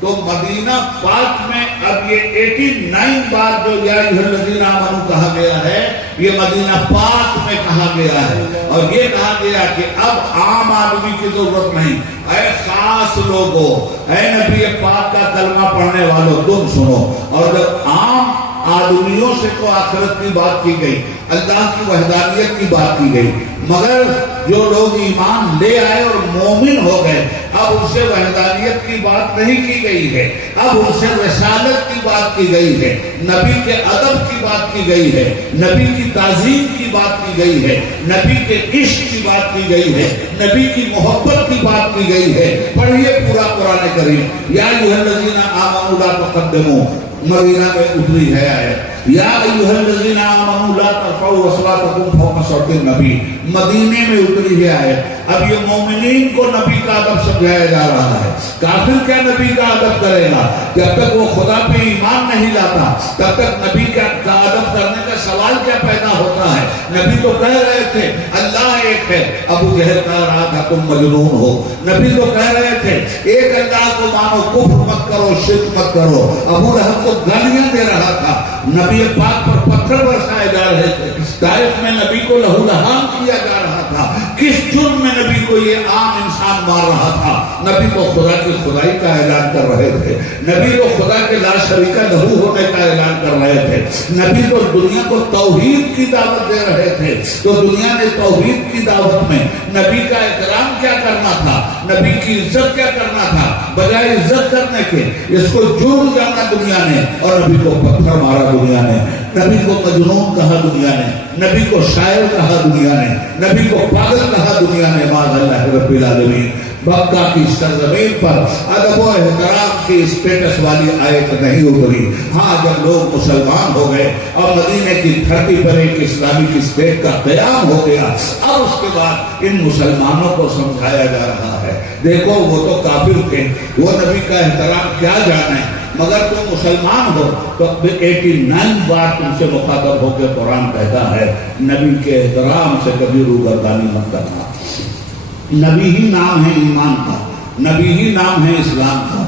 تو مدینہ پاک میں اب یہ 89 بار جو یا ایھا الذین آمنوا کہا گیا ہے یہ مدینہ پاک میں کہا گیا ہے، اور یہ کہا گیا کہ اب عام آدمی کی ضرورت نہیں، اے خاص لوگوں، اے نبی پاک کا کلمہ پڑھنے والوں تم سنو۔ اور جب عام آدمیوں سے تو آخرت کی بات کی گئی، اللہ کی وحدانیت کی بات کی گئی، مگر جو لوگ ایمان لے آئے اور مومن ہو گئے اب ان سے وحدانیت کی بات نہیں کی گئی ہے، اب ان سے رسالت کی بات کی گئی ہے، نبی کے ادب کی بات کی گئی ہے، نبی کی تعظیم کی بات کی گئی ہے، نبی کے عشق کی بات کی گئی ہے، نبی کی محبت کی بات کی گئی ہے۔ پڑھیے پورا قرآن کریم، یا ایھا الذین آمنوا لا تقدموا، مدینہ میں اتری ہے آیت، یا ایھا الذین آمنوا لا ترفعوا اصواتکم فوق صوت النبی، مدینے میں اتری ہے آیت۔ اب یہ مومنین کو نبی کا ادب سمجھایا جا رہا ہے۔ کافر کیا نبی کا ادب کرے گا؟ جب تک وہ خدا پہ ایمان نہیں لاتا تب تک نبی کا ادب کرنے کا سوال کیا پیدا ہوتا ہے؟ نبی تو کہہ رہے تھے اللہ ایک ہے، ابو جہل کہہ رہا تھا تم مجنون ہو۔ نبی تو کہہ رہے تھے ایک اللہ کو مانو، کفر مت کرو، شرک مت کرو۔ ابو لہب کو گالیاں دے رہا تھا، نبی پاک پر پتھر برسائے جا رہے تھے، طائف میں نبی کو لہو لہان کیا جا رہا تھا، کس جرم میں نبی کو یہ عام انسان مار رہا تھا؟ نبی کو خدا کی خدائی کا اعلان کر رہے تھے، نبی کو خدا کے لا شریک لہ ہونے کا اعلان کر رہے تھے، نبی کو دنیا کو توحید کی دعوت دے رہے تھے۔ تو دنیا نے توحید کی دعوت میں نبی کا احترام کیا کرنا تھا، نبی کی عزت کیا کرنا تھا؟ بجائے عزت کرنے کے اس کو جرم جانا دنیا نے، اور نبی کو پتھر مارا دنیا نے، نبی کو مجنون کہا دنیا نے، نبی کو شاعر کہا دنیا نے، نبی کو پاگل کہا دنیا نے۔ معاذ اللہ رب العالمین۔ مکہ کی سرزمین پر ادب و احترام کی اسٹیٹس والی آیت نہیں اتری۔ ہاں جب لوگ مسلمان ہو گئے اور مدینے کی دھرتی پر ایک اسلامک اسٹیٹ کا قیام ہو گیا، اب اس کے بعد ان مسلمانوں کو سمجھایا جا رہا ہے دیکھو وہ تو کافر تھے، وہ نبی کا احترام کیا جانے، مگر تم مسلمان ہو تو 89 بار تم سے مخاطب ہو کے قرآن کہتا ہے نبی کے احترام سے کبھی روگردانی مت کرنا۔ نبی ہی نام ہے ایمان کا، نبی ہی نام ہے اسلام کا۔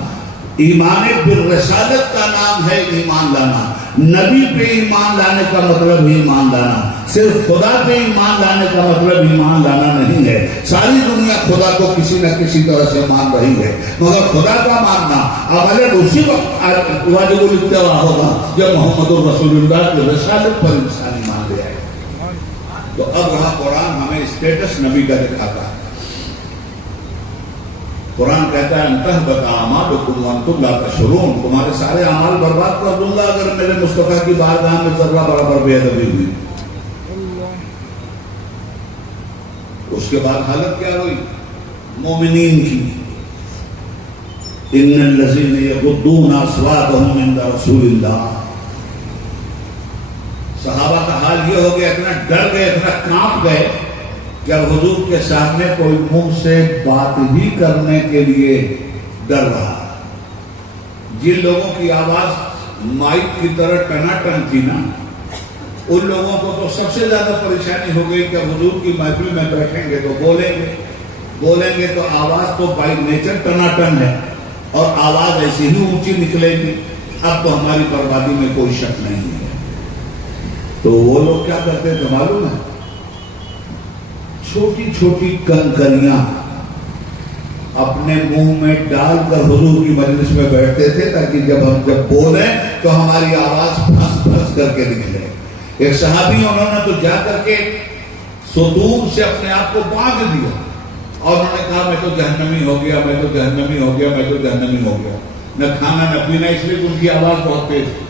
ایمان بالرسالت کا نام ہے ایمان لانا. نبی پہ ایمان لانے کا مطلب ایمان لانا. صرف خدا پہ ایمان لانے کا مطلب ایمان لانا نہیں ہے. ساری دنیا خدا کو کسی نہ کسی طرح سے مان رہی ہے، مگر خدا کا ماننا عمل اسی وقت واجب الاتباع ہوگا جب محمد الرسول اللہ کی رسالت پر انسان ایمان لے آئے. تو اب رہا قرآن ہمیں اسٹیٹس نبی کا دکھاتا ہے. قرآن کہتا ہے انتہبط اعمالکم وانتم لا تشعرون، تمہارے سارے اعمال برباد کر دوں گا اگر میرے مصطفیٰ کی بارگاہ میں ذرہ برابر بے ادبی ہوئی. اس کے بعد حالت کیا ہوئی مومنین کی؟ ان الذین یغضون اصواتهم عند رسول اللہ. صحابہ کا حال یہ ہو گیا، اتنا ڈر گئے، اتنا کانپ گئے کہ اب حضور کے سامنے کوئی منہ سے بات ہی کرنے کے لیے ڈر رہا. جن لوگوں کی آواز مائک کی طرح ٹناٹن تھی نا، ان لوگوں کو تو سب سے زیادہ پریشانی ہو گئی کہ حضور کی محفل میں بیٹھیں گے تو بولیں گے تو آواز تو بائی نیچر ٹناٹن ہے اور آواز ایسی ہی اونچی نکلے گی. اب تو ہماری بربادی میں کوئی شک نہیں ہے. تو وہ لوگ کیا کرتے تھے معلوم ہے؟ چھوٹی چھوٹی کنکریاں اپنے منہ میں ڈال کر حضور کی مجلس میں بیٹھتے تھے تاکہ جب بولیں تو ہماری آواز پھنس پھنس کر کے نکلے. ایک صحابی انہوں نے تو جا کر کے ستون سے اپنے آپ کو باندھ دیا اور انہوں نے کہا میں تو جہنمی ہو گیا، میں تو جہنمی ہو گیا، میں تو جہنمی ہو گیا. نہ کھانا نہ پینا، اس لیے ان کی آواز بہت تیز تھی.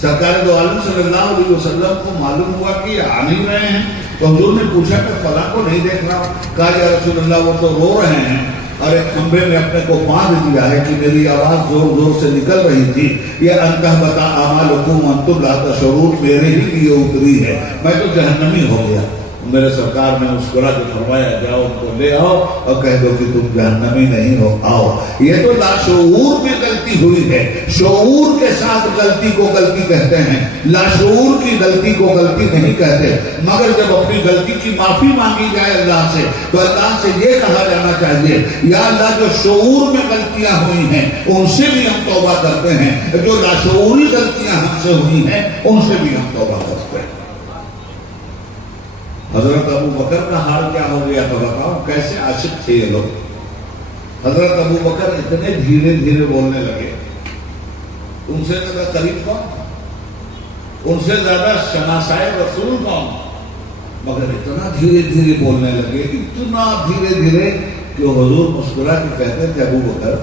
سرکار دو عالم صلی اللہ علیہ وسلم کو معلوم ہوا کہ یہ آ نہیں رہے ہیں تو حضور نے پوچھا کہ فلاں کو نہیں دیکھ رہا. کہا یا رسول اللہ وہ تو رو رہے ہیں اور ایک کمرے میں اپنے کو باندھ دیا ہے کہ میری آواز زور زور سے نکل رہی تھی. یہ انتہبط اعمالکم وانتم لا تشعرون میرے ہی لیے اتری ہے، میں تو جہنمی ہو گیا. میرے سرکار نے مسکرا کے فرمایا جاؤ ان کو لے آؤ اور کہہ دو کہ تم جہنمی نہیں ہو، آؤ. یہ تو لاشعور میں غلطی ہوئی ہے. شعور کے ساتھ غلطی کو غلطی کہتے ہیں، لاشعور کی غلطی کو غلطی نہیں کہتے. مگر جب اپنی غلطی کی معافی مانگی جائے اللہ سے تو اللہ سے یہ کہا جانا چاہیے یا اللہ جو شعور میں غلطیاں ہوئی ہیں ان سے بھی ہم توبہ کرتے ہیں، جو لاشعوری غلطیاں ہم سے ہوئی ہیں ان سے بھی ہم توبہ کرتے ہیں. حضرت ابو بکر کا حال کیا ہو گیا تو بتاؤ، کیسے عاشق تھے یہ لوگ. حضرت ابو بکر اتنے دھیرے دھیرے بولنے لگے. ان سے زیادہ قریب کون، ان سے زیادہ شناسائے رسول کون، مگر اتنا دھیرے دھیرے بولنے لگے، اتنا دھیرے دھیرے کہ حضور مسکرا کے کہتے تھے ابو بکر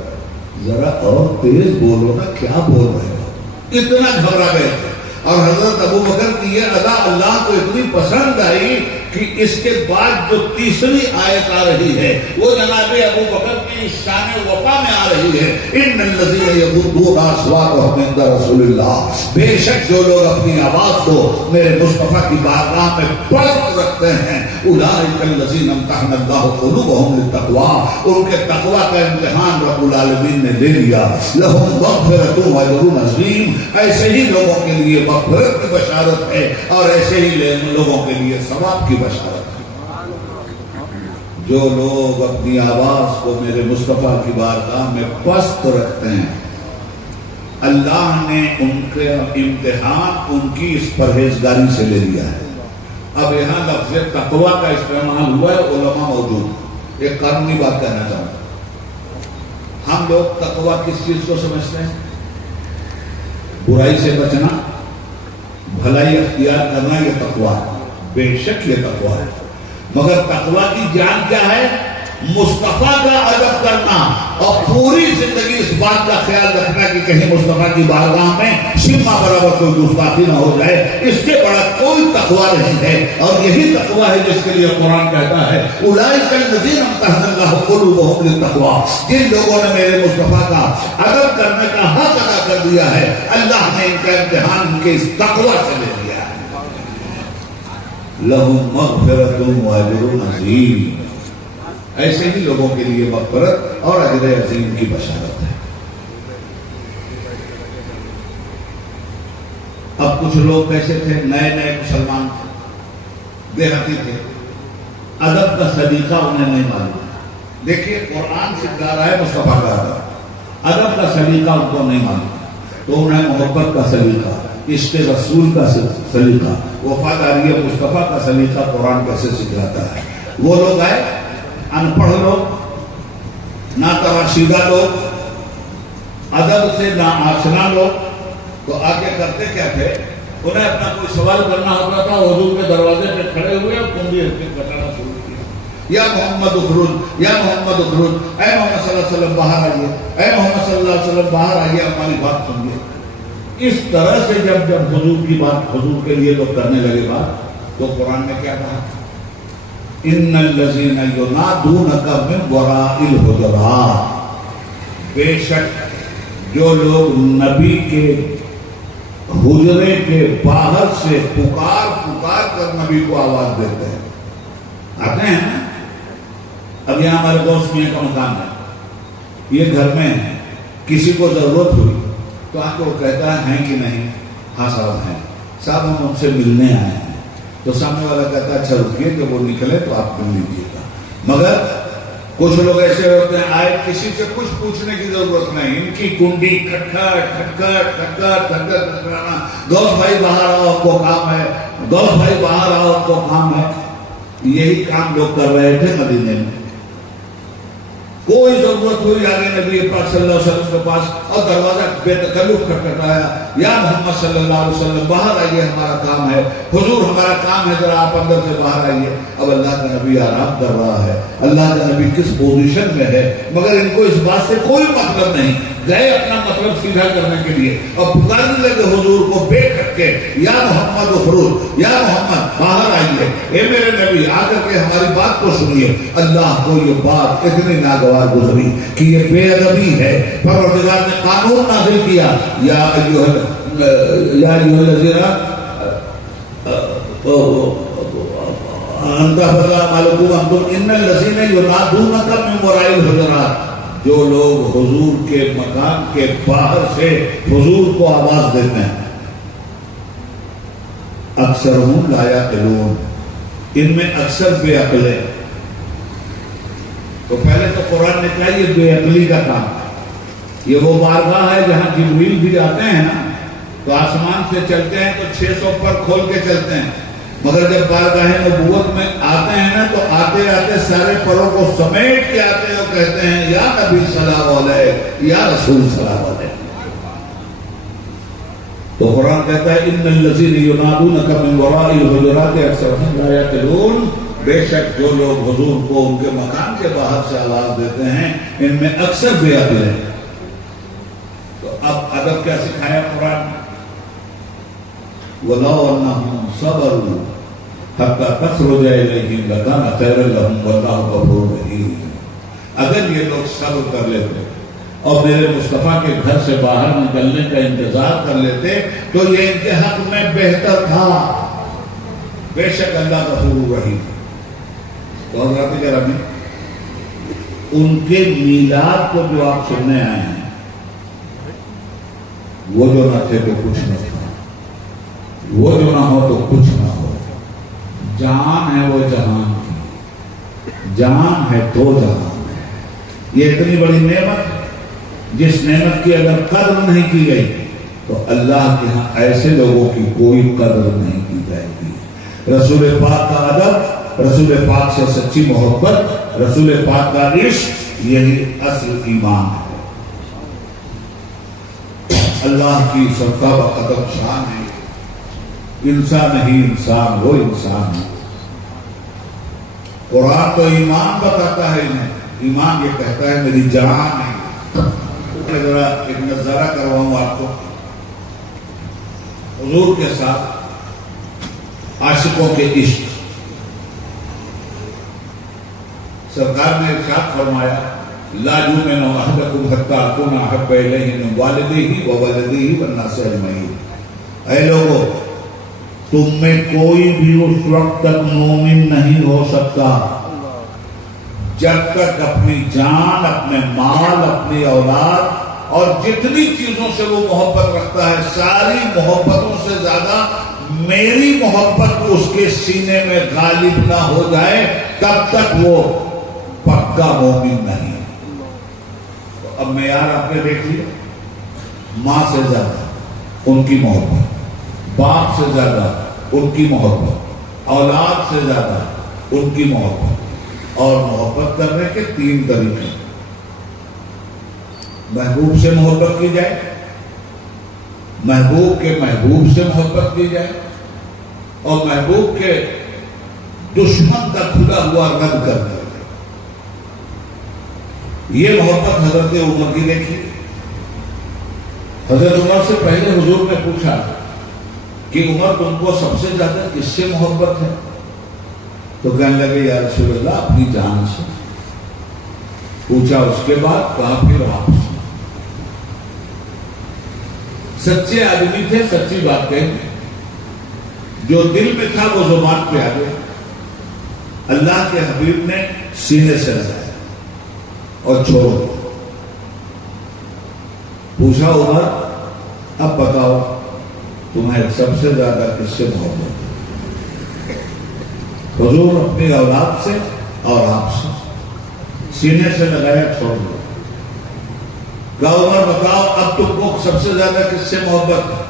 ذرا اور تیز بولو نا، کیا بول رہے ہو. اتنا گھبرا گئے تھے. اور حضرت ابو بکر کی یہ ادا اللہ کو اتنی پسند آئی کہ اس کے بعد جو تیسری آیت آ رہی ہے وہ جناب ابو بکر کی شان وفا میں آ رہی ہے. ان الذین یغضون اصواتهم عند رسول اللہ، بے شک جو لوگ اپنی آواز کو میرے مصطفیٰ کی بارگاہ میں پست رکھتے ہیں، اولئک الذین امتحن اللہ قلوبهم للتقوی، ان کے تقوی کا امتحان رب العالمین نے لے لیا. لهم مغفرۃ واجر عظیم، ایسے ہی لوگوں کے لیے مغفرت کی بشارت ہے اور ایسے ہی لوگوں کے لیے ثواب کی بشارت ہے. جو لوگ اپنی آواز کو میرے مصطفیٰ کی بارگاہ میں پست رکھتے ہیں، اللہ نے ان کے امتحان ان کی اس پرہیزگاری سے لے لیا ہے. اب یہاں لفظ تقوی کا استعمال ہوا ہے، علماء موجود. ایک قانونی بات کہنا چاہوں گا. ہم لوگ تقوی کس چیز کو سمجھتے ہیں؟ برائی سے بچنا، بھلائی اختیار کرنا، یہ تقوی ہے. بے شک یہ تقوی ہے، مگر تقوی کی جان کیا ہے؟ مصطفیٰ کا ادب کرنا اور پوری زندگی اس بات کا خیال رکھنا کہ کہیں مصطفیٰ کی بارگاہ میں شمع برابر کوئی گستاخی نہ ہو جائے. اس کے بڑا کوئی تقوی نہیں ہے. اور یہی تقوی ہے جس کے لیے قرآن کہتا ہے اولئک الذین امتحن اللہ قلوبهم للتقوی، جن لوگوں نے میرے مصطفیٰ کا ادب کرنے کا حق ادا کر دیا ہے اللہ نے ان کا امتحان ان کے اس تقوی سے لے لیا ہے. لهم مغفرۃ واجر عظیم، ایسے ہی لوگوں کے لیے مغفرت اور اجر عظیم کی بشارت ہے. اب کچھ لوگ کیسے تھے، نئے نئے مسلمان تھے، دیہاتی تھے، ادب کا سلیقہ انہیں نہیں معلوم. دیکھیے قرآن سکھا رہا ہے مصطفیٰ کا ادب. ادب کا سلیقہ ان کو نہیں معلوم، تو انہیں محبت کا سلیقہ، عشق رسول کا سلیقہ، وفاداری مصطفیٰ کا سلیقہ قرآن کیسے سکھلاتا ہے۔ وہ لوگ آئے ان پڑھ لوگ، نہ تراشیدہ لوگ، ادب سے نہ آشنا لوگ، تو آگے کرتے کیا تھے؟ انہیں اپنا کوئی سوال کرنا ہوتا تھا، حضور کے دروازے پہ کھڑے ہوئے اور کنڈی کٹانا شروع کیا، یا محمد اخرج، یا محمد اخرج، اے محمد صلی اللہ علیہ وسلم باہر آئیے، اے محمد صلی اللہ علیہ وسلم باہر آئیے، ہماری بات سنیے۔ اس طرح سے جب حضور کی بات، حضور کے لیے لوگ کرنے لگے بات، تو قرآن نے کیا کہا؟ ان الذین ینادونک من وراء الحجرات، بے شک جو لوگ نبی کے حجرے کے باہر سے پکار پکار کر نبی کو آواز دیتے ہیں، آتے ہیں نا۔ اب یہاں ہمارے دوست میاں کا مکان ہے، یہ گھر میں ہے، کسی کو ضرورت ہوئی تو آپ کو کہتا ہے کہ نہیں؟ ہاں صاحب ہیں، صاحب ہم ان سے ملنے آئے ہیں، تو سامنے والا کہتا ہے اچھا رکیے کہ وہ نکلے تو آپ مل لیجیے گا۔ مگر کچھ لوگ ایسے ہوتے ہیں، آئے کسی سے کچھ پوچھنے کی ضرورت نہیں، ان کی کنڈی کھٹکھٹ کھٹکھٹ کھٹکھٹ کھٹکھٹ کھٹکھٹانا، غوث بھائی باہر آؤ آپ کو کام ہے، غوث بھائی باہر آؤ آپ کو کام ہے۔ یہی کام لوگ کر رہے تھے مدینے میں۔ کوئی ضرورت ہوئی آگے نبی پاک صلی اللہ علیہ وسلم کے پاس اور دروازہ بے تکلف کھٹکھٹایا، یا محمد صلی اللہ علیہ وسلم باہر آئیے، ہمارا کام ہے، حضور ہمارا کام ہے، ذرا آپ اندر سے باہر آئیے۔ اب اللہ کا نبی آرام کر رہا ہے، اللہ کا نبی کس پوزیشن میں ہے، مگر ان کو اس بات سے کوئی مطلب نہیں، گئے اپنا مطلب سیدھا کرنے کے لیے اور پکارنے لگے حضور کو بے کھٹکے، یا محمد اخرج، یا محمد باہر آئیے، اے میرے نبی آ کر کے ہماری بات کو سنیے۔ اللہ کو یہ بات اتنی ناگوار گزری کہ یہ بے ادبی ہے، پروردگار نے قانون نازل کیا، یا ایھا الذین انت بلا مالکم انتم ان الذین ینادونک من وراء الحجرات، جو لوگ حضور کے مکان کے باہر سے حضور کو آواز دیتے ہیں، اکثرهم لا یعقلون، ان میں اکثر بے عقل ہے۔ تو پہلے تو قرآن نے کہا یہ بے عقلی کا کام ہے، یہ وہ بارگاہ ہے جہاں جبریل بھی آتے ہیں نا، تو آسمان سے چلتے ہیں تو 600 پر کھول کے چلتے ہیں، مگر جب بارگاہ نبوت میں آتے ہیں نا تو آتے آتے سارے پروں کو سمیٹ کے آتے ہیں اور کہتے ہیں یا نبی سلام علیہ، یا رسول سلام علیہ۔ تو قرآن کہتا ہے ان الذین ینادونک من وراء الحجرات اکثرهم لا یعقلون، بے شک جو لوگ حضور کو ان کے مکان کے باہر سے آواز دیتے ہیں ان میں اکثر بے عقل ہے۔ تو اب ادب کیا سکھایا قرآن؟ وَلَوْ أَنَّهُمْ صَبَرُوا حَتَّى تَخْرُجَ إِلَيْهِمْ لَكَانَ خَيْرًا لَهُمْ وَاللَّهُ غَفُورٌ رَحِيمٌ۔ اگر یہ لوگ صبر کر لیتے اور میرے مصطفیٰ کے گھر سے باہر نکلنے کا انتظار کر لیتے تو یہ ان کے حق میں بہتر تھا، بے شک اللہ غفور رحیم۔ تو حضرات گرامی، ان کے میلاد کو جو آپ سننے آئے ہیں، وہ جو نہ تھے تو کچھ نہ تھا، وہ جو نہ ہو تو کچھ نہ ہو، جان ہے وہ جہان کی، جان ہے تو جہان ہے۔ یہ اتنی بڑی نعمت ہے جس نعمت کی اگر قدر نہیں کی گئی تو اللہ کے ہاں ایسے لوگوں کی کوئی قدر نہیں کی جائے گی۔ رسول پاک کا ادب، رسول پاک سے سچی محبت، رسول پاک کا عشق، یہی اصل ایمان ہے۔ اللہ کی سرکار ادب شان ہے، انسان ہی انسان، وہ انسان ہے۔ قرآن تو ایمان بتاتا ہے انہیں، ایمان یہ کہتا ہے میری جان ہے۔ ذرا ایک نظارہ کرواؤں آپ کو حضور کے ساتھ عاشقوں کے عشق۔ سرکار نے ارشاد فرمایا لا یؤمن احدکم حتی اکون احب الیہ من والدہ وولدہ والناس اجمعین۔ اے لوگوں، تم میں کوئی بھی اس وقت تک مومن نہیں ہو سکتا جب تک اپنی جان، اپنے مال، اپنی اولاد اور جتنی چیزوں سے وہ محبت رکھتا ہے، ساری محبتوں سے زیادہ میری محبت اس کے سینے میں غالب نہ ہو جائے تب تک وہ پکا مومن نہیں۔ اب معیار آپ نے دیکھ لیا، ماں سے زیادہ ان کی محبت، باپ سے زیادہ ان کی محبت، اولاد سے زیادہ ان کی محبت، اور محبت کرنے کے 3 طریقے۔ محبوب سے محبت کی جائے، محبوب کے محبوب سے محبت کی جائے، اور محبوب کے دشمن کا کھلا ہوا رد کر دیا جائے۔ یہ محبت حضرت عمر کی دیکھی۔ حضرت عمر سے پہلے حضور نے پوچھا کہ عمر تم کو سب سے زیادہ کس سے محبت ہے؟ تو کہنے لگے یا رسول اللہ اپنی جان سے۔ پوچھا اس کے بعد، کہا پھر آپ سے۔ سچے آدمی تھے، سچی بات کہیں، جو دل میں تھا وہ زبان پہ آ گیا۔ اللہ کے حبیب نے سینے سے لگایا اور چھوڑ دیا۔ پوچھا عمر اب بتاؤ تمہیں سب سے زیادہ کس سے محبت ہے؟ حضور اپنی اولاد سے اور آپ سے، سینے سے لگایا، چھوڑ دیا۔ کہا عمر بتاؤ اب تم کو سب سے زیادہ کس سے محبت ہے؟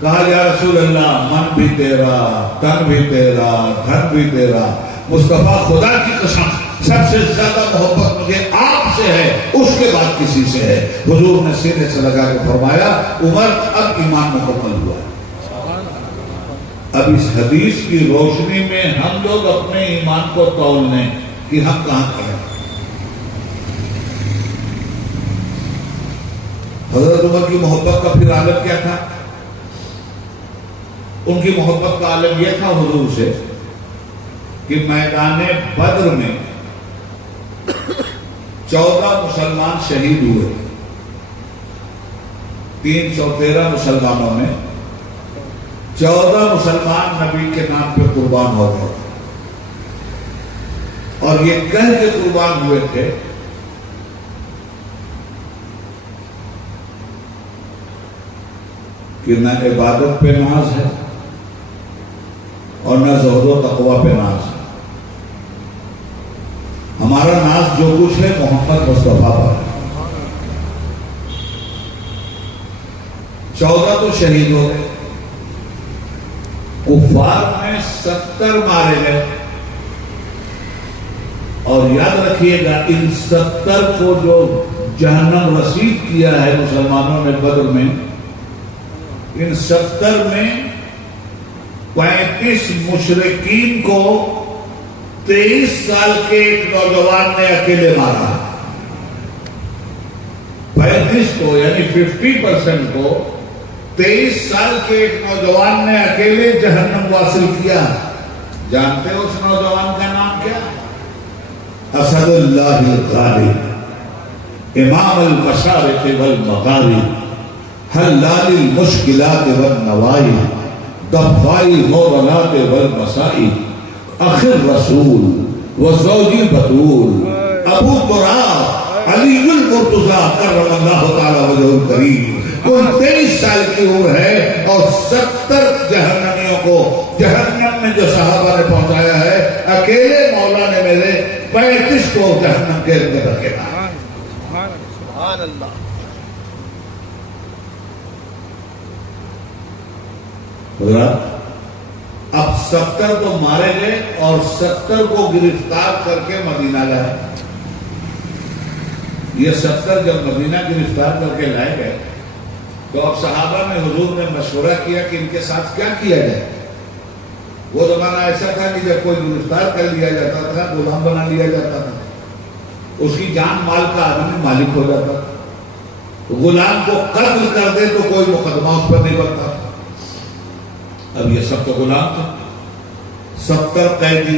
کہا یا رسول اللہ من بھی تیرا، تن بھی تیرا، دھن بھی تیرا، مصطفیٰ خدا کی قسم سب سے زیادہ محبت مجھے آپ سے ہے، اس کے بعد کسی سے ہے۔ حضور نے سینے سے لگا کے فرمایا عمر اب ایمان مکمل ہوا ہے۔ اب اس حدیث کی روشنی میں ہم لوگ اپنے ایمان کو تول لیں کہ ہم کہاں کھڑے ہیں۔ حضرت عمر کی محبت کا پھر عالم کیا تھا؟ ان کی محبت کا عالم یہ تھا حضور سے کہ میدان بدر میں 14 مسلمان شہید ہوئے، 313 مسلمانوں میں 14 مسلمان نبی کے نام پہ قربان ہو گئے، اور یہ کہہ کے قربان ہوئے تھے کہ نہ عبادت پہ ناز ہے اور نہ زہد و تقوی پہ ناز ہے، ہمارا ناز جو کچھ ہے محمد مصطفیٰ پر ہے۔ 14 تو شہید ہو گئے، کفار میں 70 مارے گئے، اور یاد رکھیے گا ان 70 کو جو جہنم رسید کیا ہے مسلمانوں نے بدر میں، ان 70 میں 35 مشرکین کو 23 سال کے ایک نوجوان نے اکیلے مارا۔ 35 کو یعنی 50% کو 23 سال کے ایک نوجوان نے اکیلے جہنم واصل کیا۔ جانتے ہو اس نوجوان کا نام کیا؟ اسد اللہ الغالب، امام المشارق والمغارب، حلال المشکلات والنوائی، دفائی الموضلات والمسائب، اخر رسول وزوج البتول، ابو تراب علی المرتضیٰ کرم اللہ تعالی وجہہ الکریم۔ 23 سال کی عمر ہے اور 70 جہنمیوں کو جہنم میں جو صحابہ نے پہنچایا ہے، اکیلے مولا نے میرے 35 کو جہنم کے اندر رکھے تھا۔ سبحان اللہ۔ اب 70 تو مارے گئے اور 70 کو گرفتار کر کے مدینہ لائے۔ یہ 70 جب مدینہ گرفتار کر کے لائے گئے تو اب صحابہ میں حضور نے مشورہ کیا کہ ان کے ساتھ کیا کیا جائے۔ وہ زمانہ ایسا تھا کہ جب کوئی گرفتار کر لیا جاتا تھا، غلام بنا لیا جاتا تھا، اس کی جان مال کا آدمی مالک ہو جاتا تھا۔ غلام کو قتل کر دے تو کوئی مقدمہ اس پر نہیں بنتا تھا۔ اب یہ سب تو غلام تھے۔ 70 قیدی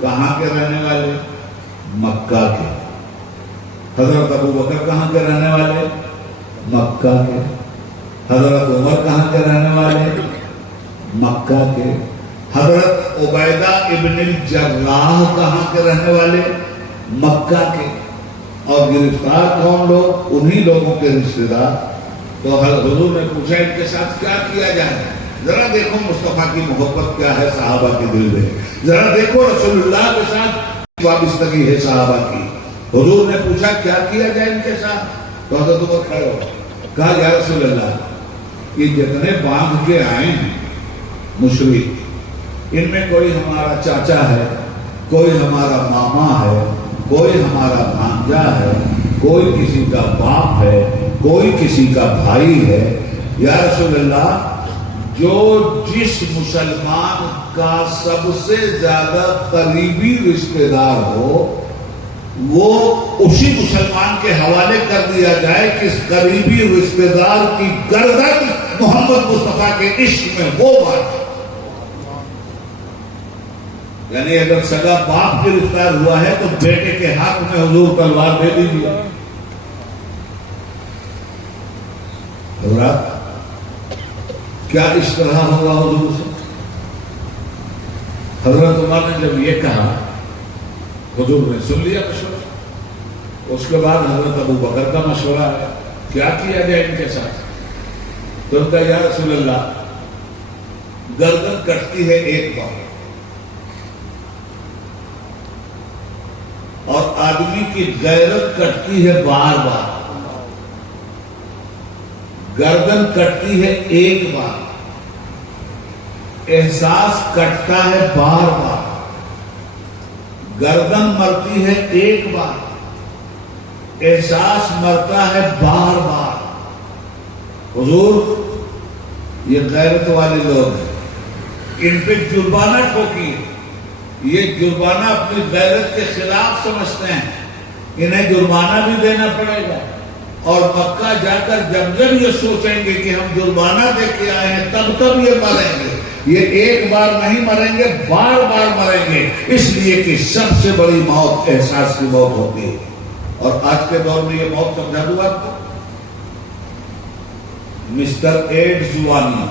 کہاں کے رہنے والے؟ مکہ کے۔ حضرت ابو بکر کہاں کے رہنے والے؟ مکہ کے۔ حضرت عمر کہاں کے رہنے والے؟ مکہ کے۔ حضرت عبیدہ ابن الجراح کہاں کے رہنے والے؟ مکہ کے۔ اور گرفتار کون لوگ؟ انہی لوگوں کے رشتے دار۔ تو حضور نے پوچھا ان کے ساتھ کیا کیا جائے؟ ذرا دیکھو مصطفیٰ کی محبت کیا ہے صحابہ کے دل میں، ذرا دیکھو رسول اللہ کے ساتھ وابستگی ہے صحابہ کی۔ حضور نے پوچھا کیا کیا جائے ان کے ساتھ؟ تو حضرت عمر کھڑے ہو کہا یا رسول اللہ یہ جتنے باندھ کے آئے ہیں مشرک، ان میں کوئی ہمارا چاچا ہے، کوئی ہمارا ماما ہے، کوئی ہمارا بھانجا ہے، کوئی کسی کا باپ ہے، کوئی کسی کا بھائی ہے۔ یا رسول اللہ جو جس مسلمان کا سب سے زیادہ قریبی رشتہ دار ہو وہ اسی مسلمان کے حوالے کر دیا جائے کہ اس قریبی رشتہ دار کی گردن محمد مصطفیٰ کے عشق میں وہ بات۔ یعنی اگر سگا باپ کے رشتہ دار ہوا ہے تو بیٹے کے ہاتھ میں حضور تلوار دے دیجیے۔ حضرات کیا اس طرح ہوگا حضور سے؟ حضرت عمر نے جب یہ کہا حضور نے سن لیا مشورہ۔ اس کے بعد حضرت ابو بکر کا مشورہ ہے کیا کیا جائے ان کے ساتھ؟ تو ان کا یا رسول اللہ گردن کٹتی ہے ایک بار اور آدمی کی غیرت کٹتی ہے بار بار۔ گردن کٹتی ہے ایک بار، احساس کٹتا ہے بار بار۔ گردن مرتی ہے ایک بار، احساس مرتا ہے بار بار۔ حضور یہ غیرت والے لوگ ہیں، ان پہ جرمانہ ٹھوکیے۔ یہ جرمانہ اپنی غیرت کے خلاف سمجھتے ہیں، انہیں جرمانہ بھی دینا پڑے گا۔ اور مکہ جا کر جب یہ سوچیں گے کہ ہم جرمانہ دے کے آئے ہیں تب یہ مریں گے۔ یہ ایک بار نہیں مریں گے، بار بار مریں گے، اس لیے کہ سب سے بڑی موت احساس کی موت ہوتی ہے۔ اور آج کے دور میں یہ موت سمجھا دوں آپ کو، مسٹر ایڈز وانی،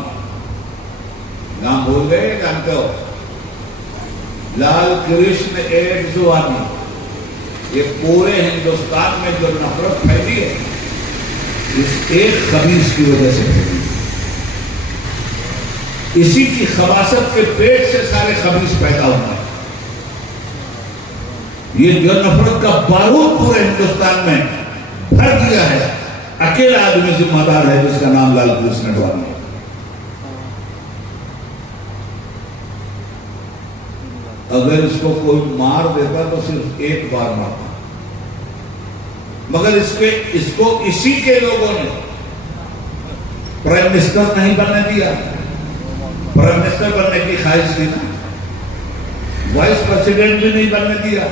نام بھول گئے جانتے ہو، لال کرشن ایڈز وانی۔ یہ پورے ہندوستان میں جو نفرت پھیلی ہے اس ایک خبیث کی وجہ سے پھیلی۔ اسی کی خباثت کے پیٹ سے سارے خبیث پیدا ہوئے ہیں۔ یہ جو نفرت کا بارود پورے ہندوستان میں بھر دیا ہے، اکیلا آدمی ذمہ دار ہے جس کا نام لال کرشن اڈوانی ہے۔ اگر اس کو کوئی مار دیتا تو صرف ایک بار مارتا، مگر اس کو اسی کے لوگوں نے پرائم منسٹر نہیں بننے دیا۔ پرائم منسٹر بننے کی خواہش تھی نا، وائس پریزیڈنٹ بھی نہیں بننے دیا،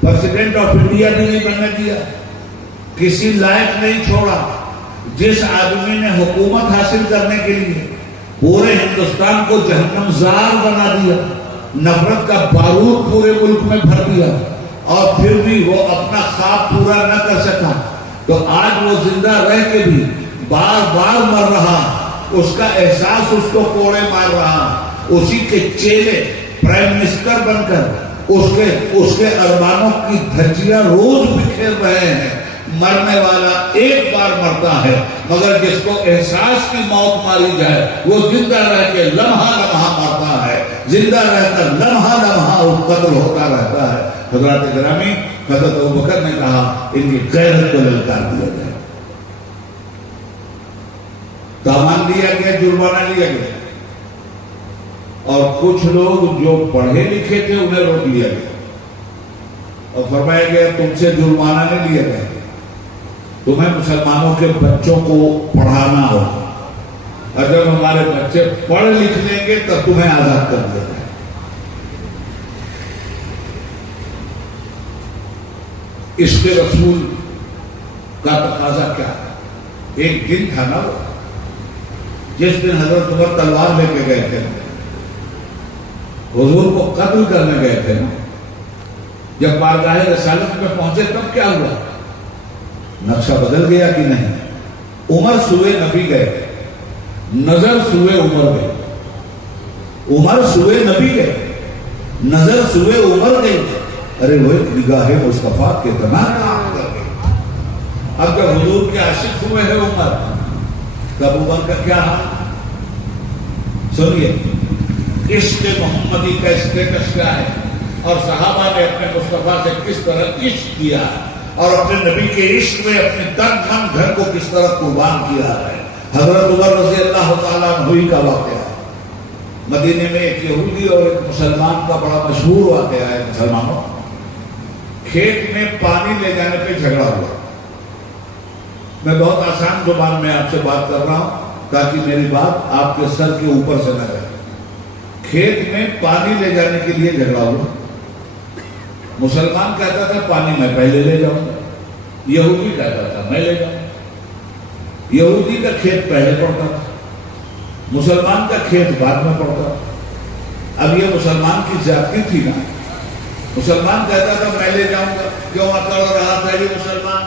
پریزیڈنٹ آف انڈیا بھی نہیں بننے دیا، کسی لائق نہیں چھوڑا۔ جس آدمی نے حکومت حاصل کرنے کے لیے پورے ہندوستان کو جہنم زار بنا دیا، نفرت کا بارود پورے ملک میں بھر دیا، اور پھر بھی وہ اپنا خواب پورا نہ کر سکا، تو آج وہ زندہ رہ کے بھی بار بار مر رہا، اس کا احساس اس کو کوڑے مار رہا۔ اسی کے چیلے پرائم منسٹر بن کر اس کے ارمانوں کی دھجیاں روز بکھیر رہے ہیں۔ مرنے والا ایک بار مرتا ہے، مگر جس کو احساس کی موت ماری جائے وہ زندہ رہ کے لمحہ لمحہ مرتا ہے، زندہ رہ کر لمحہ لمحہ قتل ہوتا رہتا ہے۔ حضرات گرامی، حضرت ابوبکر نے کہا ان کی غیرت کو للکار دیا جائے۔ دامان لیا گیا، جرمانہ لیا گیا، اور کچھ لوگ جو پڑھے لکھے تھے انہیں روک لیا گیا اور فرمایا گیا تم سے جرمانہ نہیں لیا گیا، تمہیں مسلمانوں کے بچوں کو پڑھانا ہوگا، اگر ہمارے بچے پڑھ لکھ لیں گے تو تمہیں آزاد کر دیا جائے۔ اس کے رسول کا تقاضا کیا ہے؟ ایک دن تھا نا وہ جس دن حضرت عمر تلوار لے کے گئے تھے، حضور کو قتل کرنے گئے تھے نا، جب بارگاہ رسالت میں پہنچے تب کیا ہوا؟ نقشہ بدل گیا کہ نہیں؟ عمر سوئے نبی گئے، نظر سوئے عمر گئے، عمر سوئے نبی گئے، نظر سوئے عمر گئی۔ ارے وہ نگاہ مصطفیٰ کتنا کام کر گئی۔ اب جب حضور کے عاشق ہوئے ہیں عمر، تب عمر کا کیا حال؟ سنیے عشق محمدی کا اسٹیٹس کیا ہے، اور صحابہ نے اپنے مصطفیٰ سے کس طرح عشق کیا۔ اور اپنے نبی کے عشق میں اپنے تن من گھر کو کس طرح قربان کیا ہے. حضرت عمر رضی اللہ تعالیٰ عنہ کا واقعہ ہے. مدینے میں ایک یہودی اور ایک مسلمان کا بڑا مشہور واقعہ ہے. مسلمانوں کھیت میں پانی لے جانے پہ جھگڑا ہوا. میں بہت آسان زبان میں آپ سے بات کر رہا ہوں تاکہ میری بات آپ کے سر کے اوپر سے نہ جائے. کھیت میں پانی لے جانے کے لیے جھگڑا ہوا. مسلمان کہتا تھا پانی میں پہلے لے جاؤں گا, یہودی کہتا تھا میں لے جاؤں گا. یہودی کا کھیت پہلے پڑتا تھا, مسلمان کا کھیت بعد میں پڑتا تھا. اب یہ مسلمان کی زیادتی تھی نا. مسلمان کہتا تھا میں لے جاؤں گا. کیوں اکڑ رہا تھا یہ مسلمان؟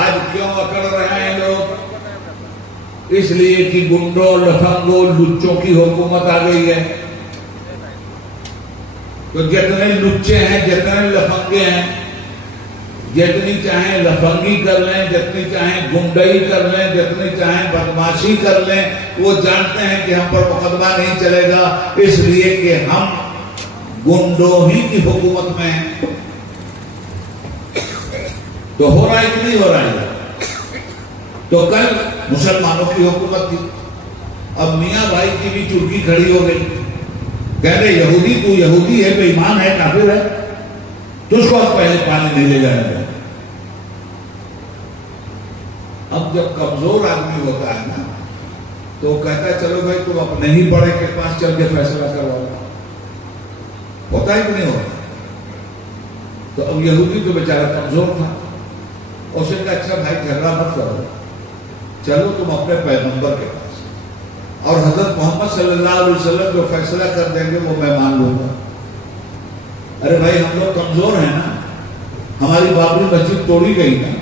آج کیوں اکڑ رہے ہیں لوگ؟ اس لیے کہ گنڈوں, لفنگوں, لچوں کی حکومت آ گئی ہے. تو جتنے لچے ہیں, جتنے لفنگے ہیں, جتنی چاہیں لفنگی کر لیں, جتنی چاہیں گنڈائی کر لیں, جتنی چاہیں بدماشی کر لیں, وہ جانتے ہیں کہ ہم پر مقدمہ نہیں چلے گا, اس لیے کہ ہم گنڈوں ہی کی حکومت میں ہیں. تو ہو رہا ہے کہ نہیں ہو رہا ہے؟ تو کل مسلمانوں کی حکومت تھی, اب میاں بھائی کی بھی چرکی کھڑی ہو گئی. کہہ رہے یہودی تو یہودی ہے, بے ایمان ہے, کافر ہے, تجھ کو پہلے پانی نہیں لے جانے دیں. اب جب کمزور آدمی ہوتا ہے نا تو کہتا ہے چلو بھائی تم اپنے ہی بڑے کے پاس چل کے فیصلہ کرواؤ. ہوتا ہے کہ نہیں ہوتا؟ تو اب یہودی تو بیچارہ کمزور تھا, اسے کہا اچھا بھائی جھگڑا مت کرو, چلو تم اپنے پیغمبر کے پاس, اور حضرت محمد صلی اللہ علیہ وسلم جو فیصلہ کر دیں گے وہ میں مان لوں گا. ارے بھائی ہم لوگ کمزور ہیں نا, ہماری بابری مسجد توڑی گئی نا,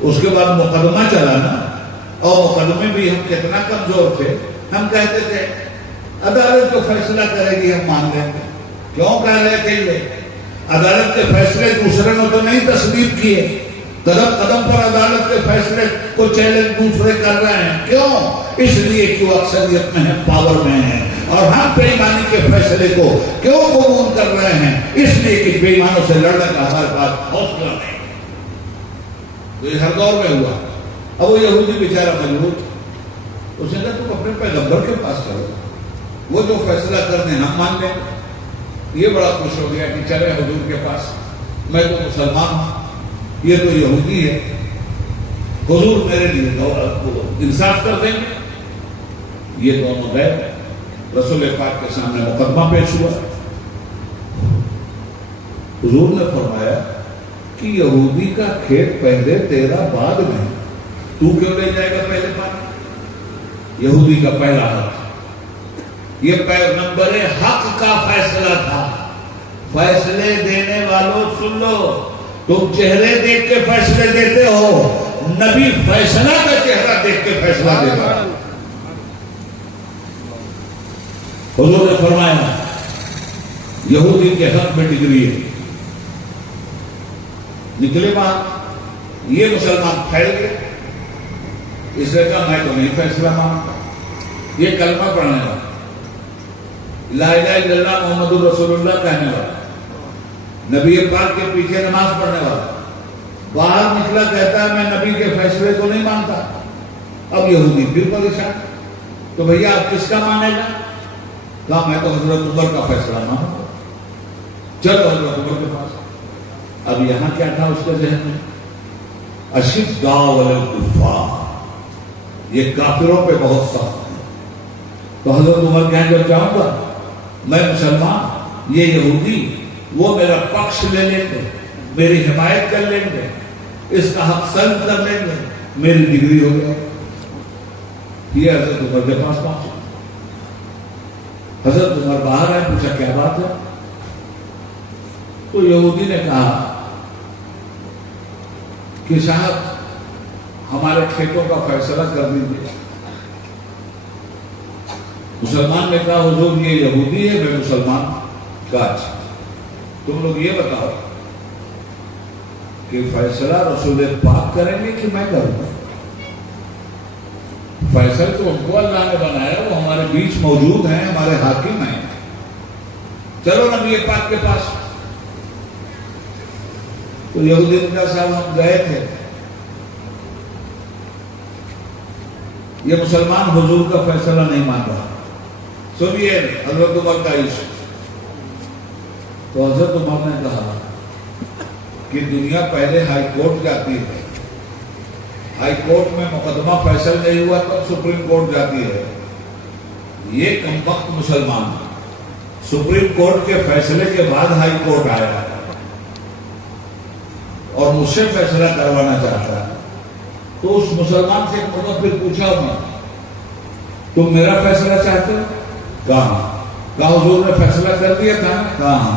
اس کے بعد مقدمہ چلا نا, اور مقدمے بھی ہم کتنا کمزور تھے. ہم کہتے تھے عدالت جو فیصلہ کرے گی ہم مان لیں گے. کیوں کہہ رہے تھے یہ؟ عدالت کے فیصلے دوسرے نے تو نہیں تسلیم کیے, قدم قدم پر عدالت کے فیصلے کو چیلنج دوسرے کر رہے ہیں. کیوں؟ اس لیے کہ وہ اکثریت میں ہیں, پاور میں ہیں, اور ہم بے ایمانی کے فیصلے کو کیوں قبول کر رہے ہیں؟ اس لیے کہ بے ایمانوں سے لڑنے کا ہمارے پاس حوصلہ نہیں. تو یہ ہر دور میں ہوا. اب وہ یہودی بیچارہ مجبور, اس نے کہا تم اپنے پیغمبر کے پاس چلو, وہ جو فیصلہ کر دیں ہم مان لیں. یہ بڑا خوش ہو گیا کہ چلے حضور کے پاس, میں تو مسلمان ہوں, یہ تو یہودی ہے, حضور میرے لیے انصاف کر دیں گے. یہ دونوں گئے, رسول پاک کے سامنے مقدمہ پیش ہوا. حضور نے فرمایا کہ یہودی کا کھیت پہلے تیرا بعد میں, تو کیوں لے جائے گا پہلے پانی؟ یہودی کا پہلا حق. یہ پیغمبر حق کا فیصلہ تھا. فیصلے دینے والوں سن لو, تم چہرے دیکھ کے فیصلے دیتے ہو, نبی فیصلہ کا چہرہ دیکھ کے فیصلہ دیتا. حضور نے فرمایا یہودی کے حق میں ڈگری ہے. نکلے بات, یہ مسلمان پھیل گئے. اس نے کہا میں تو نہیں فیصلہ مانتا. یہ کلمہ پڑھنے والا, لا الہ الا اللہ محمد الرسول اللہ کہنے والا, نبی پاک کے پیچھے نماز پڑھنے والا, باہر نکلا کہتا ہے میں نبی کے فیصلے کو نہیں مانتا. اب یہودی پھر پریشان, تو بھیا آپ کس کا مانے گا؟ کہا میں تو حضرت عمر کا فیصلہ مانوں گا. چلو حضرت عمر کے پاس. اب یہاں کیا تھا اس کے ذہن میں؟ اشداء علی الکفار, یہ کافروں پہ بہت سخت ہے. تو حضرت عمر کہیں جب چاہوں گا میں مسلمان, یہ یہودی وہ میرا پکش لے لیں گے, میری حمایت کر لیں گے, اس کا حق سلب کر لیں گے, میری ڈگری ہو گیا. یہ حضرت عمر کے پاس پہنچا. حضرت عمر باہر آئے, پوچھا کیا بات ہے؟ تو یہودی نے کہا کہ صاحب ہمارے کھیتوں کا فیصلہ کر دیجیے. مسلمان نے کہا حضور یہ یہودی ہے, میں مسلمان. کہا اچھا تم لوگ یہ بتاؤ کہ فیصلہ رسول پاک کریں گے کہ میں کروں گا؟ فیصل تو ان کو اللہ نے بنایا, وہ ہمارے بیچ موجود ہیں, ہمارے حاکم ہیں. چلو نبی پاک کے پاس. تو یہودی نے کہا صاحب ہم گئے تھے، یہ مسلمان حضور کا فیصلہ نہیں مان رہا. سنیے حضرت عمر کا عشق. تو حضرت عمر نے کہا کہ دنیا پہلے ہائی کورٹ جاتی ہے، ہائی کورٹ میں مقدمہ فیصل نہیں ہوا تو سپریم کورٹ جاتی ہے. یہ کمبخت مسلمان سپریم کورٹ کے فیصلے کے بعد ہائی کورٹ آیا اور مجھ سے فیصلہ کروانا چاہتا ہے. تو اس مسلمان سے ایک مرتبہ پھر پوچھا میں، تم میرا فیصلہ چاہتے ہو؟ کہا حضور نے فیصلہ کر دیا تھا. کہاں؟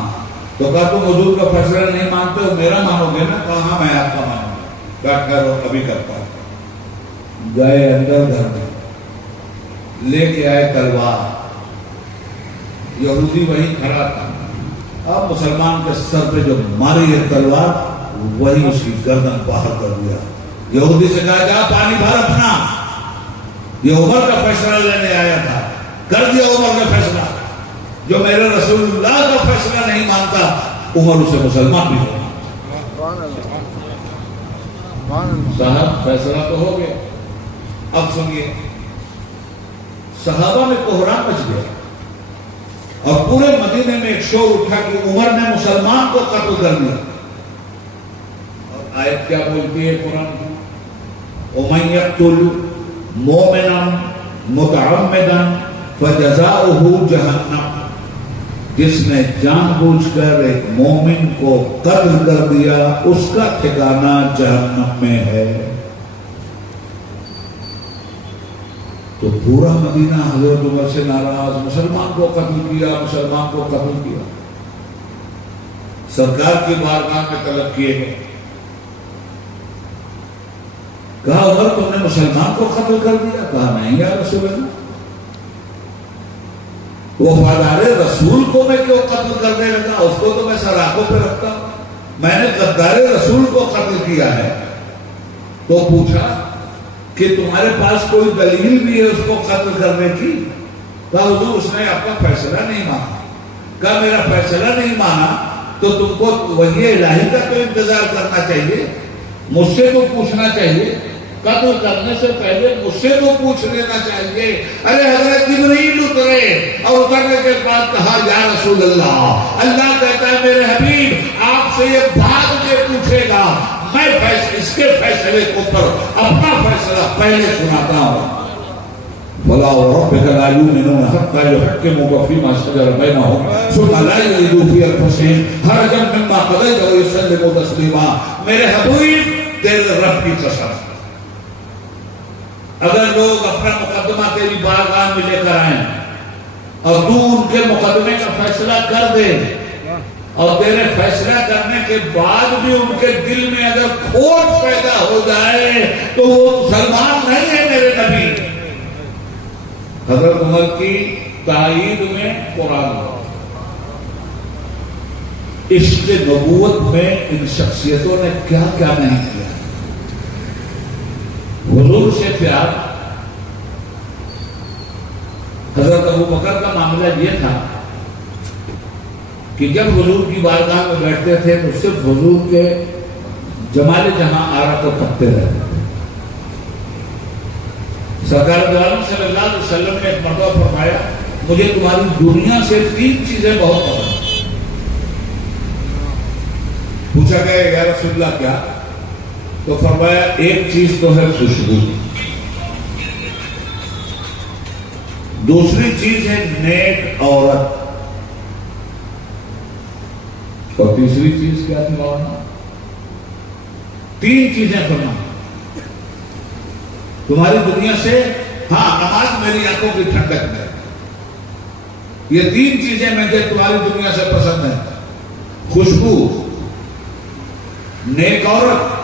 تو کہا تم حضور کا فیصلہ نہیں مانتے ہو، میرا مانو گے نا؟ کہا میں آپ کا مانوں گا. کہا کرو ابھی کرتا ہوں. گئے اندر گھر میں، لے کے آئے تلوار. یہودی وہیں کھڑا تھا. اب مسلمان کے سر پہ جو ماری ہے تلوار، وہی اس کی گردن باہر کر دیا. یہودی سے کہا جا پانی بھر اپنا، یہ عمر کا فیصلہ لینے آیا تھا. کر دیا عمر کا فیصلہ. جو میرے رسول اللہ کا فیصلہ نہیں مانتا، عمر اسے مسلمان بھی ہو. صاحب فیصلہ تو ہو گیا. اب سنیے، صحابہ میں کوہرام مچ گیا اور پورے مدینے میں ایک شور اٹھا کہ عمر نے مسلمان کو قتل کر دیا. اور آیت کیا بولتی ہے قرآن کی؟ وَمَن يَقْتُلْ مُؤْمِنًا مُتَعَمِّدًا فَجَزَاؤُهُ جَهَنَّمُ. جس نے جان بوجھ کر ایک مومن کو قتل کر دیا، اس کا ٹھکانہ جہنم میں ہے. تو پورا مدینہ حضرت عمر سے ناراض، مسلمان کو قتل کیا، مسلمان کو قتل کیا. سرکار کی بارگاہ میں طلب کیے گئے. کہا عمر تم نے مسلمان کو قتل کر دیا؟ کہا نہیں یا رسول اللہ، وفادار رسول کو میں کیوں قتل کرنے لگا؟ اس کو تو میں سراخوں پہ رکھتا ہوں، میں نے غدار رسول کو قتل کیا ہے. تو پوچھا کہ تمہارے پاس کوئی دلیل بھی ہے اس کو قتل کرنے کی؟ کہا حضور اس نے آپ کا فیصلہ نہیں مانا. کہا میرا فیصلہ نہیں مانا تو تم کو وحی الہی کا تو انتظار کرنا چاہیے، مجھ سے تو پوچھنا چاہیے. قتل کرنے سے پہلے مجھ سے تو پوچھ لینا چاہیے. ارے حضرت جبرائیل اترے اور اترنے کے بعد کہا یا رسول اللہ، اللہ کہتا ہے میرے حبیب آپ سے یہ بعد میں پوچھے گا، میں اس کے فیصلے کو پر اپنا فیصلہ پہلے سناتا ہوں. فَلَا وَرَبِّكَ لَا يُؤْمِنُونَ حَتَّى يُحَكِّمُوكَ فِي مَا شَجَرَ بَيْنَهُمْ ثُمَّ لَا يَجِدُوا فِي أَنفُسِهِمْ حَرَجًا مِّمَّا قَضَيْتَ وَيُسَلِّمُوا تَسْلِيمًا. میرے حبیب تیرے رب کی قسم، اگر لوگ اپنا مقدمہ تیری بارگاہ میں لے کر آئیں اور تو ان کے مقدمے کا فیصلہ کر دے، اور تیرے فیصلہ کرنے کے بعد بھی ان کے دل میں اگر کھوٹ پیدا ہو جائے تو وہ مسلمان نہیں ہے میرے نبی. حضرت عمر کی تائید میں قرآن ہوا. عشق نبوت میں ان شخصیتوں نے کیا کیا نہیں کیا. حضور سے پیار. حضرت ابو بکر کا معاملہ یہ تھا کہ جب حضور کی بارگاہ میں بیٹھتے تھے تو صرف حضور کے جمال جہاں آرا کو تکتے رہتے. سرکار دو عالم صلی اللہ علیہ وسلم نے ایک مرتبہ فرمایا مجھے تمہاری دنیا سے 3 چیزیں بہت پسند. پوچھا گیا یا رسول اللہ کیا؟ تو فرمایا ایک چیز تو ہے خوشبو، دوسری چیز ہے نیک عورت، اور تیسری چیز کیا تھی مولانا؟ 3 چیزیں فرما تمہاری دنیا سے. ہاں نماز میری آنکھوں کی ٹھنڈک ہے. یہ 3 چیزیں مجھے تمہاری دنیا سے پسند ہیں، خوشبو، نیک عورت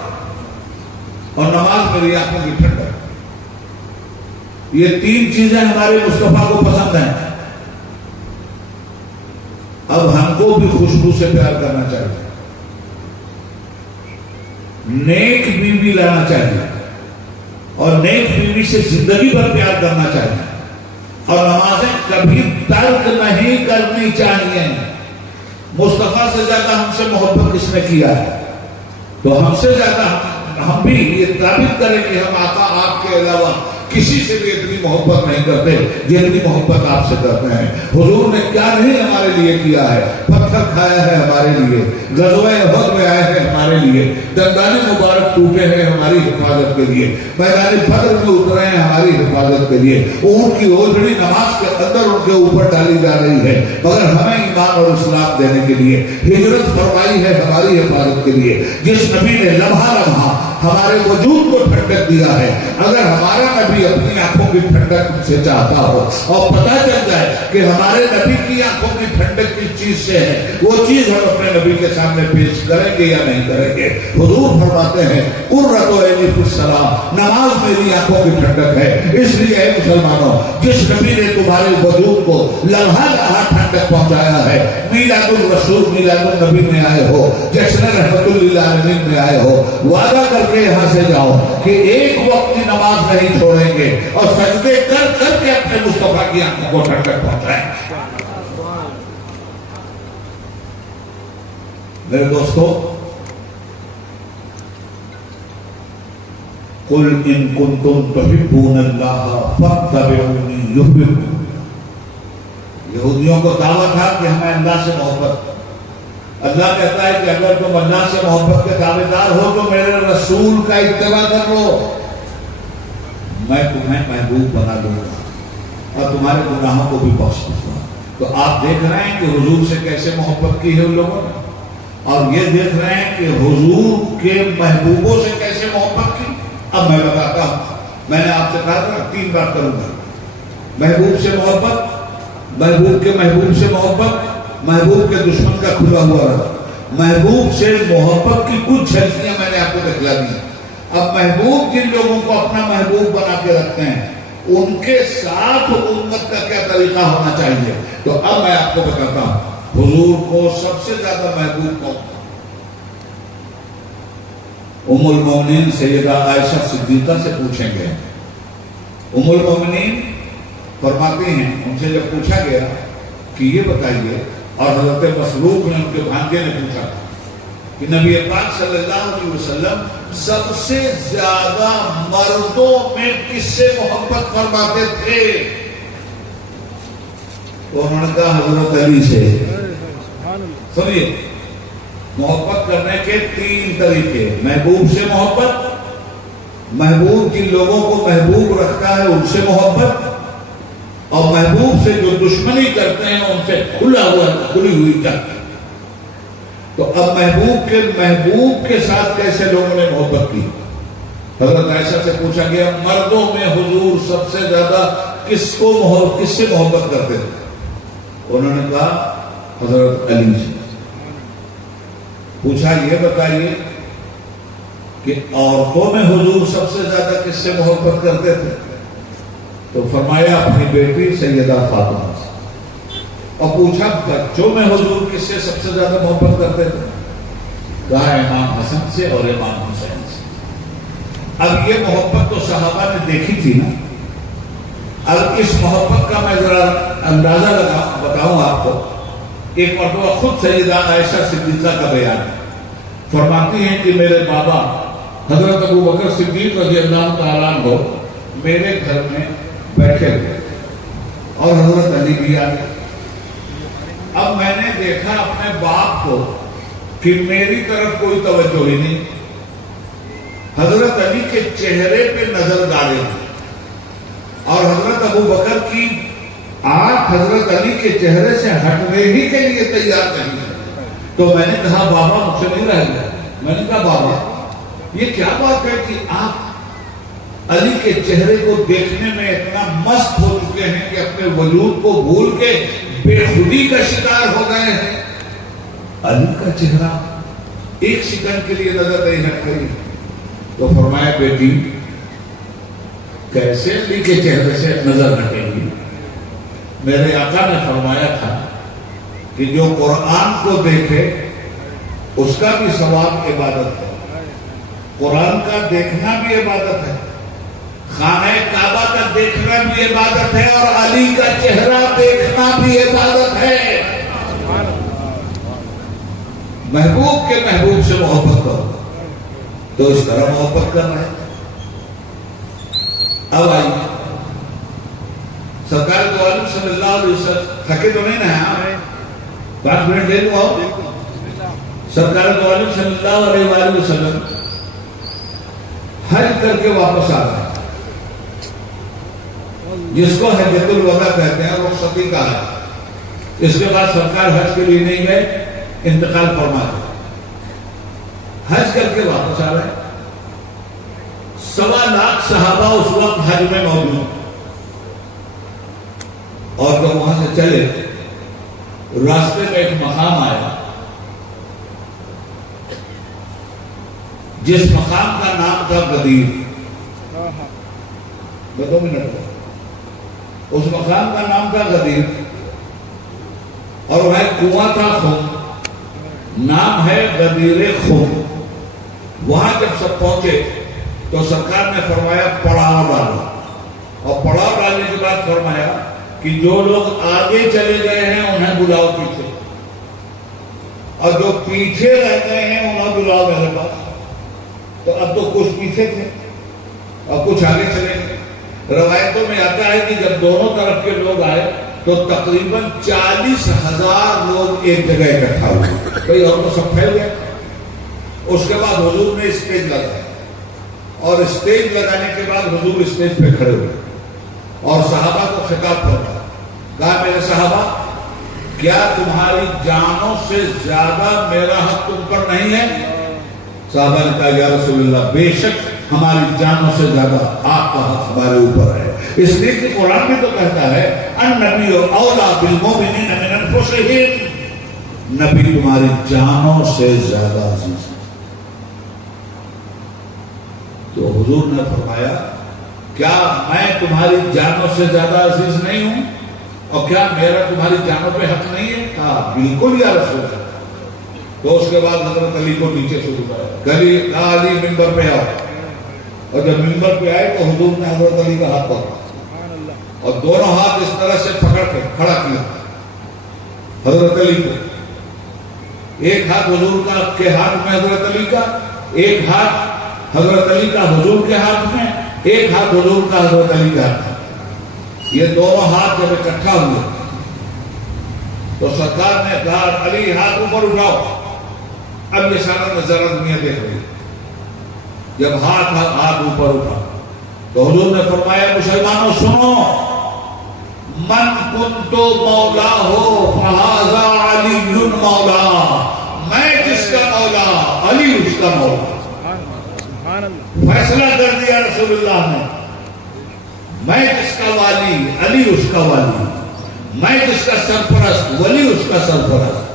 اور نماز میری آنکھوں کی ٹھنڈک. یہ 3 چیزیں ہمارے مصطفیٰ کو پسند ہیں. اب ہم کو بھی خوشبو سے پیار کرنا چاہیے، نیک بیوی لانا چاہیے اور نیک بیوی سے زندگی بھر پیار کرنا چاہیے، اور نمازیں کبھی ترک نہیں کرنی چاہیے. مصطفیٰ سے زیادہ ہم سے محبت کس نے کیا ہے؟ تو ہم سے زیادہ ہم بھی یہ ثابت کریں کہ ہم آقا آپ کے علاوہ کسی سے بھی اتنی محبت نہیں کرتے جتنی محبت آپ سے کرتے ہیں. حضور نے کیا نہیں ہمارے لیے کیا ہے. پتھر کھایا ہے ہمارے لیے, غزوہ احد میں آئے ہیں ہمارے لیے, دندان مبارک ٹوٹے ہیں ہماری حفاظت کے لیے, میدان بدر میں اترے ہیں ہماری حفاظت کے لیے, اونٹ کی اوجڑی نماز کے اندر ان کے اوپر ڈالی جا رہی ہے مگر ہمیں ایمان اور اسلام دینے کے لیے, ہجرت فرمائی ہے ہماری حفاظت کے لیے. جس نبی نے لمحہ لمحہ ہمارے وجود کو ٹھنڈک دیا ہے, اگر ہمارا نبی اپنی آنکھوں کی ٹھنڈک سے چاہتا ہو اور پتہ چل جائے کہ ہمارے نبی کی آنکھوں کی ٹھنڈک کس چیز سے ہے, وہ چیز ہم اپنے نبی کے سامنے پیش کریں گے یا نہیں کریں گے. حضور فرماتے ہیں قرۃ عینی فی الصلاۃ, نماز میری آنکھوں کی ٹھنڈک ہے. اس لیے اے مسلمانوں, جس نبی نے تمہارے وجود کو لمحہ لمحہ ٹھنڈک پہنچایا ہے, میلاد الرسول میلاد النبی میں آئے ہو, جشن رحمت للعالمین میں آئے ہو, وعدہ کر کے یہاں سے جاؤ کہ ایک وقت کی نماز نہیں چھوڑیں گے اور سجدے کر کر کے اپنے مصطفیٰ کی آنکھوں کو ٹھنڈک پہنچائیں. میرے دوستو, قل ان کنتم تحبون اللہ فاتبعونی یحببکم. یہودیوں کو دعویٰ تھا کہ ہمیں اللہ سے محبت. اللہ کہتا ہے کہ اگر تم اللہ سے محبت کے دعوے دار ہو تو میرے رسول کا اتباع کر لو, میں تمہیں محبوب بنا دوں گا اور تمہارے گناہوں کو بھی بخش دوں گا. تو آپ دیکھ رہے ہیں کہ حضور سے کیسے محبت کی ہے ان لوگوں نے, اور یہ دیکھ رہے ہیں کہ حضور کے محبوبوں سے کیسے محبت کی. اب میں بتاتا ہوں, میں نے آپ سے کہا تھا 3 بار کروں گا. محبوب سے محبت, محبوب کے محبوب سے محبت, محبوب کے دشمن کا کھلا ہوا رہا. محبوب سے محبت کی کچھ جھلکیاں میں نے آپ کو دکھلا دی. اب محبوب جن لوگوں کو اپنا محبوب بنا کے رکھتے ہیں ان کے ساتھ امت کا کیا طریقہ ہونا چاہیے. تو اب میں آپ کو بتاتا ہوں حضور کو سب سے زیادہ محبوب کون تھا. ام المومنین سیدہ عائشہ صدیقہ سے پوچھیں گے. ام المومنین فرماتی ہیں, ان سے جب پوچھا گیا کہ یہ بتائیے, اور حضرت مسروق نے ان کے بھانجے نے پوچھا کہ نبی پاک صلی اللہ علیہ وسلم سب سے زیادہ مردوں میں کس سے محبت فرماتے تھے, تو انہوں نے کہا حضرت علی سے. سنیے, محبت کرنے کے 3 طریقے. محبوب سے محبت, محبوب جن لوگوں کو محبوب رکھتا ہے ان سے محبت, اور محبوب سے جو دشمنی کرتے ہیں ان سے کھلی ہوئی جنگ. تو اب محبوب کے ساتھ کیسے لوگوں نے محبت کی. حضرت عائشہ سے پوچھا گیا مردوں میں حضور سب سے زیادہ کس سے محبت کرتے تھے. انہوں نے کہا حضرت علی سے. پوچھا یہ بتائیے کہ عورتوں میں حضور سب سے زیادہ کس سے محبت کرتے تھے. تو فرمایا اپنی بیٹی سیدہ فاطمہ سے. اور پوچھا بچوں میں حضور کس سے سب سے زیادہ محبت کرتے تھے. کہا امام حسن سے اور امام حسین سے. اب یہ محبت تو صحابہ نے دیکھی تھی نا. اب اس محبت کا میں ذرا اندازہ بتاؤں آپ کو. ایک مرتبہ خود سیدہ عائشہ صدیقہ کا بیان ہے. فرماتی ہیں کہ میرے بابا حضرت ابو بکر صدیق رضی اللہ تعالیٰ عنہ میرے گھر میں بیٹھے ہوئے اور حضرت علی بھی آ گئے. اب میں نے دیکھا اپنے باپ کو کہ میری طرف کوئی توجہ ہی نہیں. حضرت علی کے چہرے پہ نظر ڈالے اور حضرت ابو بکر کی آنکھ حضرت علی کے چہرے سے ہٹنے ہی کے لیے تیار نہیں ہے. تو میں نے کہا بابا مجھ سے نہیں رہ گیا. میں نے کہا بابا یہ کیا بات ہے کہ آپ علی کے چہرے کو دیکھنے میں اتنا مست ہو چکے ہیں کہ اپنے وجود کو بھول کے بے خودی کا شکار ہو گئے ہیں. علی کا چہرہ ایک سیکنڈ کے لیے نظر نہیں ہٹ گئی. تو فرمایا بیٹی کیسے علی کے چہرے سے نظر ہٹے گی. میرے آقا نے فرمایا تھا کہ جو قرآن کو دیکھے اس کا بھی ثواب عبادت ہے. قرآن کا دیکھنا بھی عبادت ہے, خانہ کعبہ کا دیکھنا بھی عبادت ہے, اور علی کا چہرہ دیکھنا بھی عبادت ہے. محبوب کے محبوب سے محبت کرو. تو اس طرح محبت کر رہے ہیں. اب آئیے سرکار دو عالم صلی اللہ علیہ وسلم تھکے تو نہیں نا؟ 5 منٹ لے لوں. آؤ سرکار دو عالم صلی اللہ علیہ وآلہ وسلم حج کر کے واپس آ گئے، جس کو حجۃ الوداع کہتے ہیں، رخصتی کا ہے. اس کے بعد سرکار حج کے لیے نہیں گئے، انتقال فرما گئے. حج کر کے واپس آ رہے، 1.25 لاکھ صحابہ اس وقت حج میں موجود، اور جب وہاں سے چلے راستے میں ایک مقام آیا جس مقام کا نام تھا غدیر. 2 منٹ. اس مقام کا نام تھا غدیر، اور وہ کنواں تھا خم، نام ہے غدیر خم. وہاں جب سب پہنچے تو سرکار نے فرمایا پڑاؤ ڈالو، اور پڑاؤ ڈالنے کے بعد فرمایا کہ جو لوگ آگے چلے گئے ہیں انہیں بلاؤ پیچھے، اور جو پیچھے رہ گئے ہیں انہیں بلاؤ میرے پاس. تو اب تو کچھ پیچھے تھے اور کچھ آگے چلے گئے. روایتوں میں آتا ہے کہ جب دونوں طرف کے لوگ آئے تو تقریباً 40,000 لوگ ایک جگہ اکٹھا ہوئے. بھائی اور تو سب پھیل گئے. اس کے بعد حضور نے اسٹیج لگایا، اور اسٹیج لگانے کے بعد حضور اسٹیج پہ کھڑے ہوئے اور صحابہ کو خطاب کرتا، کہا میرے صحابہ، کیا تمہاری جانوں سے زیادہ میرا حق تم پر نہیں ہے؟ صحابہ نے کہا یا رسول اللہ، بے شک ہماری جانوں سے زیادہ آپ کا حق ہمارے اوپر ہے. اس لیے کہ قرآن بھی تو کہتا ہے النبی اولیٰ بالمؤمنین من انفسہم، نبی تمہاری جانوں سے زیادہ عزیز ہے. تو حضور نے فرمایا کیا میں تمہاری جانوں سے زیادہ عزیز نہیں ہوں؟ اور کیا میرا تمہاری جانوں پہ حق نہیں ہے؟ کہا بالکل یا رسول اللہ. تو اس کے بعد حضرت علی کو نیچے سے اٹھایا، علی منبر پہ آؤ. اور جب منبر پہ آئے تو حضور نے حضرت علی کا ہاتھ پکڑا اور دونوں ہاتھ اس طرح سے پکڑ کے کھڑا کیا حضرت علی کو. ایک ہاتھ حضور کا کے ہاتھ میں حضرت علی کا، ایک ہاتھ حضرت علی کا حضور کے ہاتھ میں، ایک ہاتھ حضور کا حضرت علی کا ہاتھ میں. یہ دونوں ہاتھ جب اکٹھا ہوئے تو سرکار نے کہا علی ہاتھ اوپر اٹھاؤ. اب یہ سارا نظارہ دنیا دیکھ رہی. جب ہاتھ اوپر اٹھا تو حضور نے فرمایا مسلمانوں سنو، من کنت مولا ہو فہذا علی مولا، میں جس کا مولا علی اس کا مولا. فیصلہ کر دیا رسول اللہ نے، میں جس کا والی علی اس کا والی، میں جس کا سرپرست ولی اس کا سرپرست.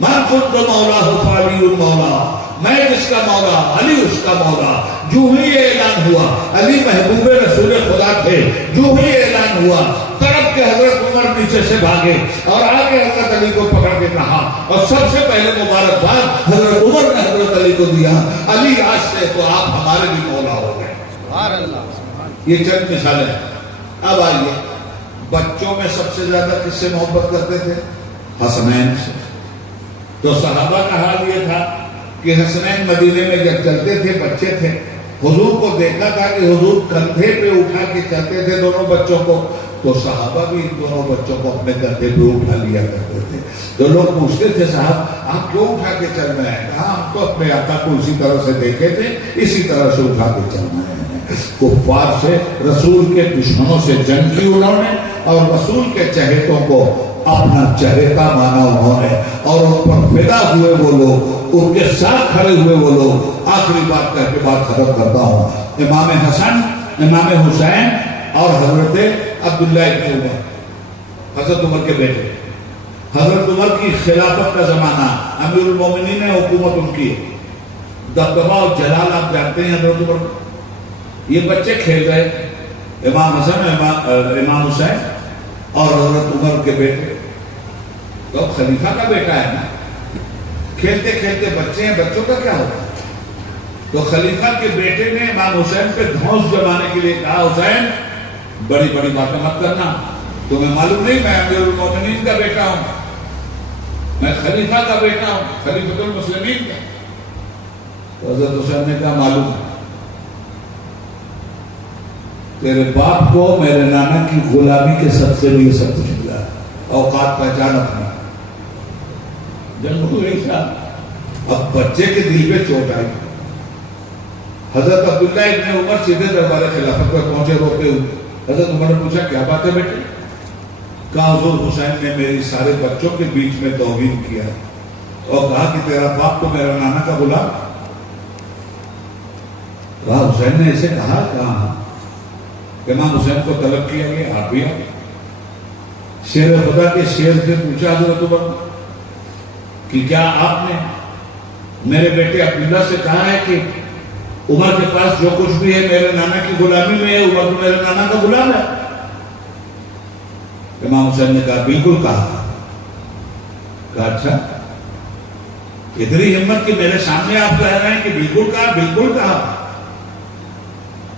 من کنت مولا ہو فعلی مولا، میں جس کا مولا علی اس کا مولا. جو ہی یہ اعلان ہوا، علی محبوب رسول خدا تھے، جو ہی اعلان ہوا تڑپ کے حضرت عمر نیچے سے بھاگے اور آگے حضرت علی کو پکڑ کے کہا، اور سب سے پہلے مبارکباد حضرت عمر نے حضرت علی کو دیا، علی آج سے تو آپ ہمارے بھی مولا ہو گئے. یہ چند مثالیں ہیں. اب آئیے بچوں میں سب سے زیادہ کس سے محبت کرتے تھے؟ حسنین سے. تو صحابہ کا حال یہ تھا کہ حسنین مدینے میں جب چلتے تھے بچے تھے، حضور کو دیکھا تھا کہ حضور کندھے پہ اٹھا کے چلتے تھے دونوں بچوں کو، تو صحابہ بھی ان دونوں بچوں کو اپنے کندھے پہ اٹھا لیا کرتے تھے. تو لوگ پوچھتے تھے صاحب آپ کیوں اٹھا کے چل رہے ہیں؟ کہا ہم تو اپنے آقا کو اسی طرح سے دیکھے تھے، اسی طرح سے اٹھا کے چل رہے ہیں. کفار سے، رسول کے دشمنوں سے جنگ کی انہوں نے، اور رسول کے چہیتوں کو اپنا چہیتا مانا انہوں نے، اور ان پر فدا ہوئے وہ لوگ، ان کے ساتھ کھڑے ہوئے وہ لوگ. آخری بات کہہ کے بات ختم کرتا ہوں. امام حسن، امام حسین اور حضرت عبداللہ ابن عمر، حضرت عمر کے بیٹے. حضرت عمر کی خلافت کا زمانہ، امیر المومنین نے حکومت ان کی، دبدبا اور جلال آپ جانتے ہیں حضرت عمر. یہ بچے کھیل رہے، امام حسن، امام حسین اور حضرت عمر کے بیٹے. تو اب خلیفہ کا بیٹا ہے نا، کھیلتے کھیلتے بچے ہیں، بچوں کا کیا ہوگا؟ تو خلیفہ کے بیٹے نے امام حسین پہ دھونس جمانے کے لیے کہا حسین بڑی بڑی باتیں مت کرنا، تمہیں معلوم نہیں میں امیر المومنین کا بیٹا ہوں، میں خلیفہ کا بیٹا ہوں، خلیفۃ المسلمین کا. تو حضرت حسین نے کہا معلوم ہے، تیرے باپ کو میرے نانا کی غلامی کے صدقے میں یہ سب کچھ ملا ہے، اوقات پہچان اپنا، جنگ ہو گئی شاہ۔ اب بچے کے دل پہ چوٹ آئی۔ حضرت عبداللہ ابن عمر سیدھے دربار خلافت پر پہنچے روتے ہوئے۔ حضرت عمر نے پوچھا کیا بات ہے بیٹے؟ کہا حضور حسین نے میری سارے بچوں کے بیچ میں توہین کیا اور کہا کہ تیرا باپ تو میرا نانا کا غلام۔ کہا حسین نے اسے کہا کہاں؟ امام حسین کو طلب کیا گیا، آپ بھی آ گئے۔ شیر خدا کے شیر سے پوچھا حضرت عمر کہ کیا آپ نے میرے بیٹے عبداللہ سے کہا ہے کہ عمر کے پاس جو کچھ بھی ہے میرے نانا کی غلامی میں ہے، عمر تو میرے نانا کا غلام ہے؟ امام حسین نے کہا بالکل کہا۔ کہا اچھا، اتنی ہمت کہ میرے سامنے آپ کہہ رہے ہیں کہ بالکل کہا، بالکل کہا؟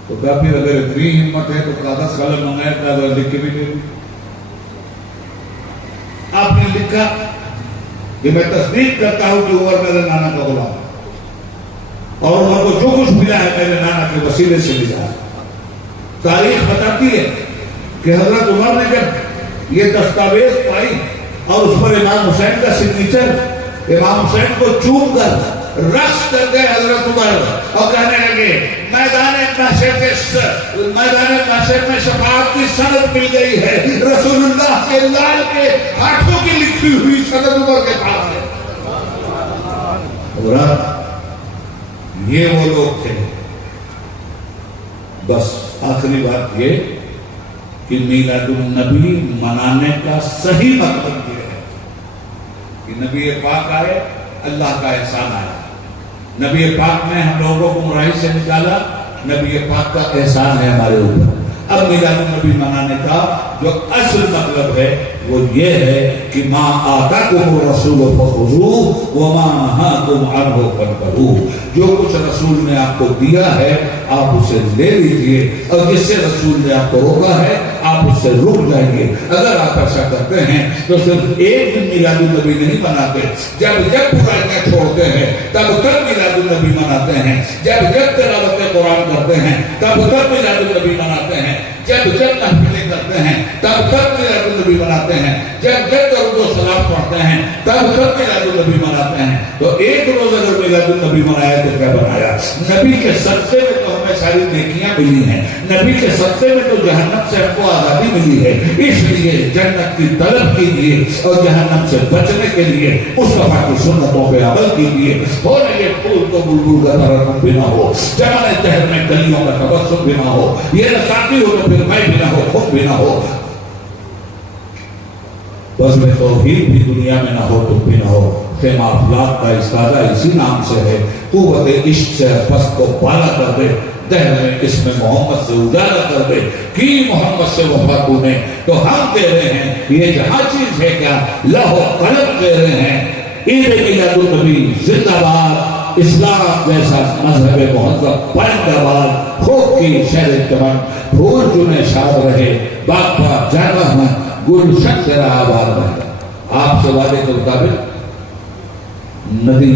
تو کہا پھر اگر اتنی ہمت ہے تو کاغذ قلم منگایا، کاغذ لکھ کے بھی دے دوں۔ آپ نے لکھا کہ میں تصدیق کرتا ہوں کہ عمر میرے نانا کا غلام ہے اور عمر کو جو کچھ ملا ہے میرے نانا کے وسیلے سے ملا ہے۔ تاریخ بتاتی ہے کہ حضرت عمر نے جب یہ دستاویز پائی اور اس پر امام حسین کا سگنیچر، امام حسین کو چوم کر رقص کر گئے حضرت عمر اور کہنے لگے میدان محشر میں شفاعت کی سند مل گئی ہے، رسول اللہ کے لال کے ہاتھوں کی لکھی ہوئی سند عمر کے پاس ہے۔ یہ وہ لوگ تھے۔ بس آخری بات یہ کہ میلاد النبی منانے کا صحیح مطلب یہ ہے کہ نبی پاک آئے، اللہ کا احسان آیا، نبی پاک نے ہم لوگوں کو گمراہی سے نکالا، نبی پاک کا احسان ہے ہمارے اوپر۔ اب میلاد النبی منانے کا جو اصل مطلب ہے وہ یہ ہے کہ ما آتاکم الرسول فخذوہ وما نہاکم عنہ فانتہوا، جو کچھ رسول نے آپ کو دیا ہے آپ اسے لے لیجئے، اور جس سے رسول نے آپ کو روکا ہے آپ اس سے رک جائیے۔ اگر آپ ایسا کرتے ہیں تو صرف ایک دن میلاد النبی نہیں مناتے، جب برائیاں چھوڑتے ہیں تب تک میلاد النبی مناتے ہیں، جب تلاوت قرآن کرتے ہیں تب تک میلاد النبی مناتے ہیں، جب محفلیں کرتے ہیں تب تک میلاد النبی مناتے ہیں، جب درود و سلام پڑھتے ہیں تب تک میلاد النبی مناتے ہیں۔ تو ایک روز اگر میلاد النبی منایا تو کیا بنایا؟ نبی کے صدقے میں تو ہمیں ساری نیکیاں ملی ہیں، نبی کے صدقے میں تو جہنم سے ہم کو آزادی ملی ہے، اس لیے جنت کی طلب کیجیے اور جہنم سے بچنے کے لیے مصطفیٰ کی سنتوں پہ عمل کیجیے۔ ہو یہ پھول تو بلبل کا ترنم بھی نہ ہو، چمن چہر میں کلیوں کا تبسم بھی نہ ہو، یہ نہ ساتھی ہو تو پھر میں بھی نہ ہو، خود بھی نہ ہو، بس میں توحید بھی دنیا میں نہ ہو تم بھی نہ ہو۔ خیمہ افلاق کا استادہ اسی نام سے ہے، قوت عشق سے پس کو بالا کر دے، دہر میں اسم محمد سے اجالا کر دے، کی محمد سے وفا تو نے تو ہم دے رہے ہیں، یہ جہاں چیز ہے کیا لہو قلم دے رہے ہیں۔ عید میلاد النبی زندہ باد، اسلام جیسا مذہب مہذب پائندہ باد، خوب کی شہر چمن پھول چنے شاد رہے، باغ باغ جانا ہوں گلشن تیرا آباد رہے۔ آپ سے وعدے کے مطابق ندی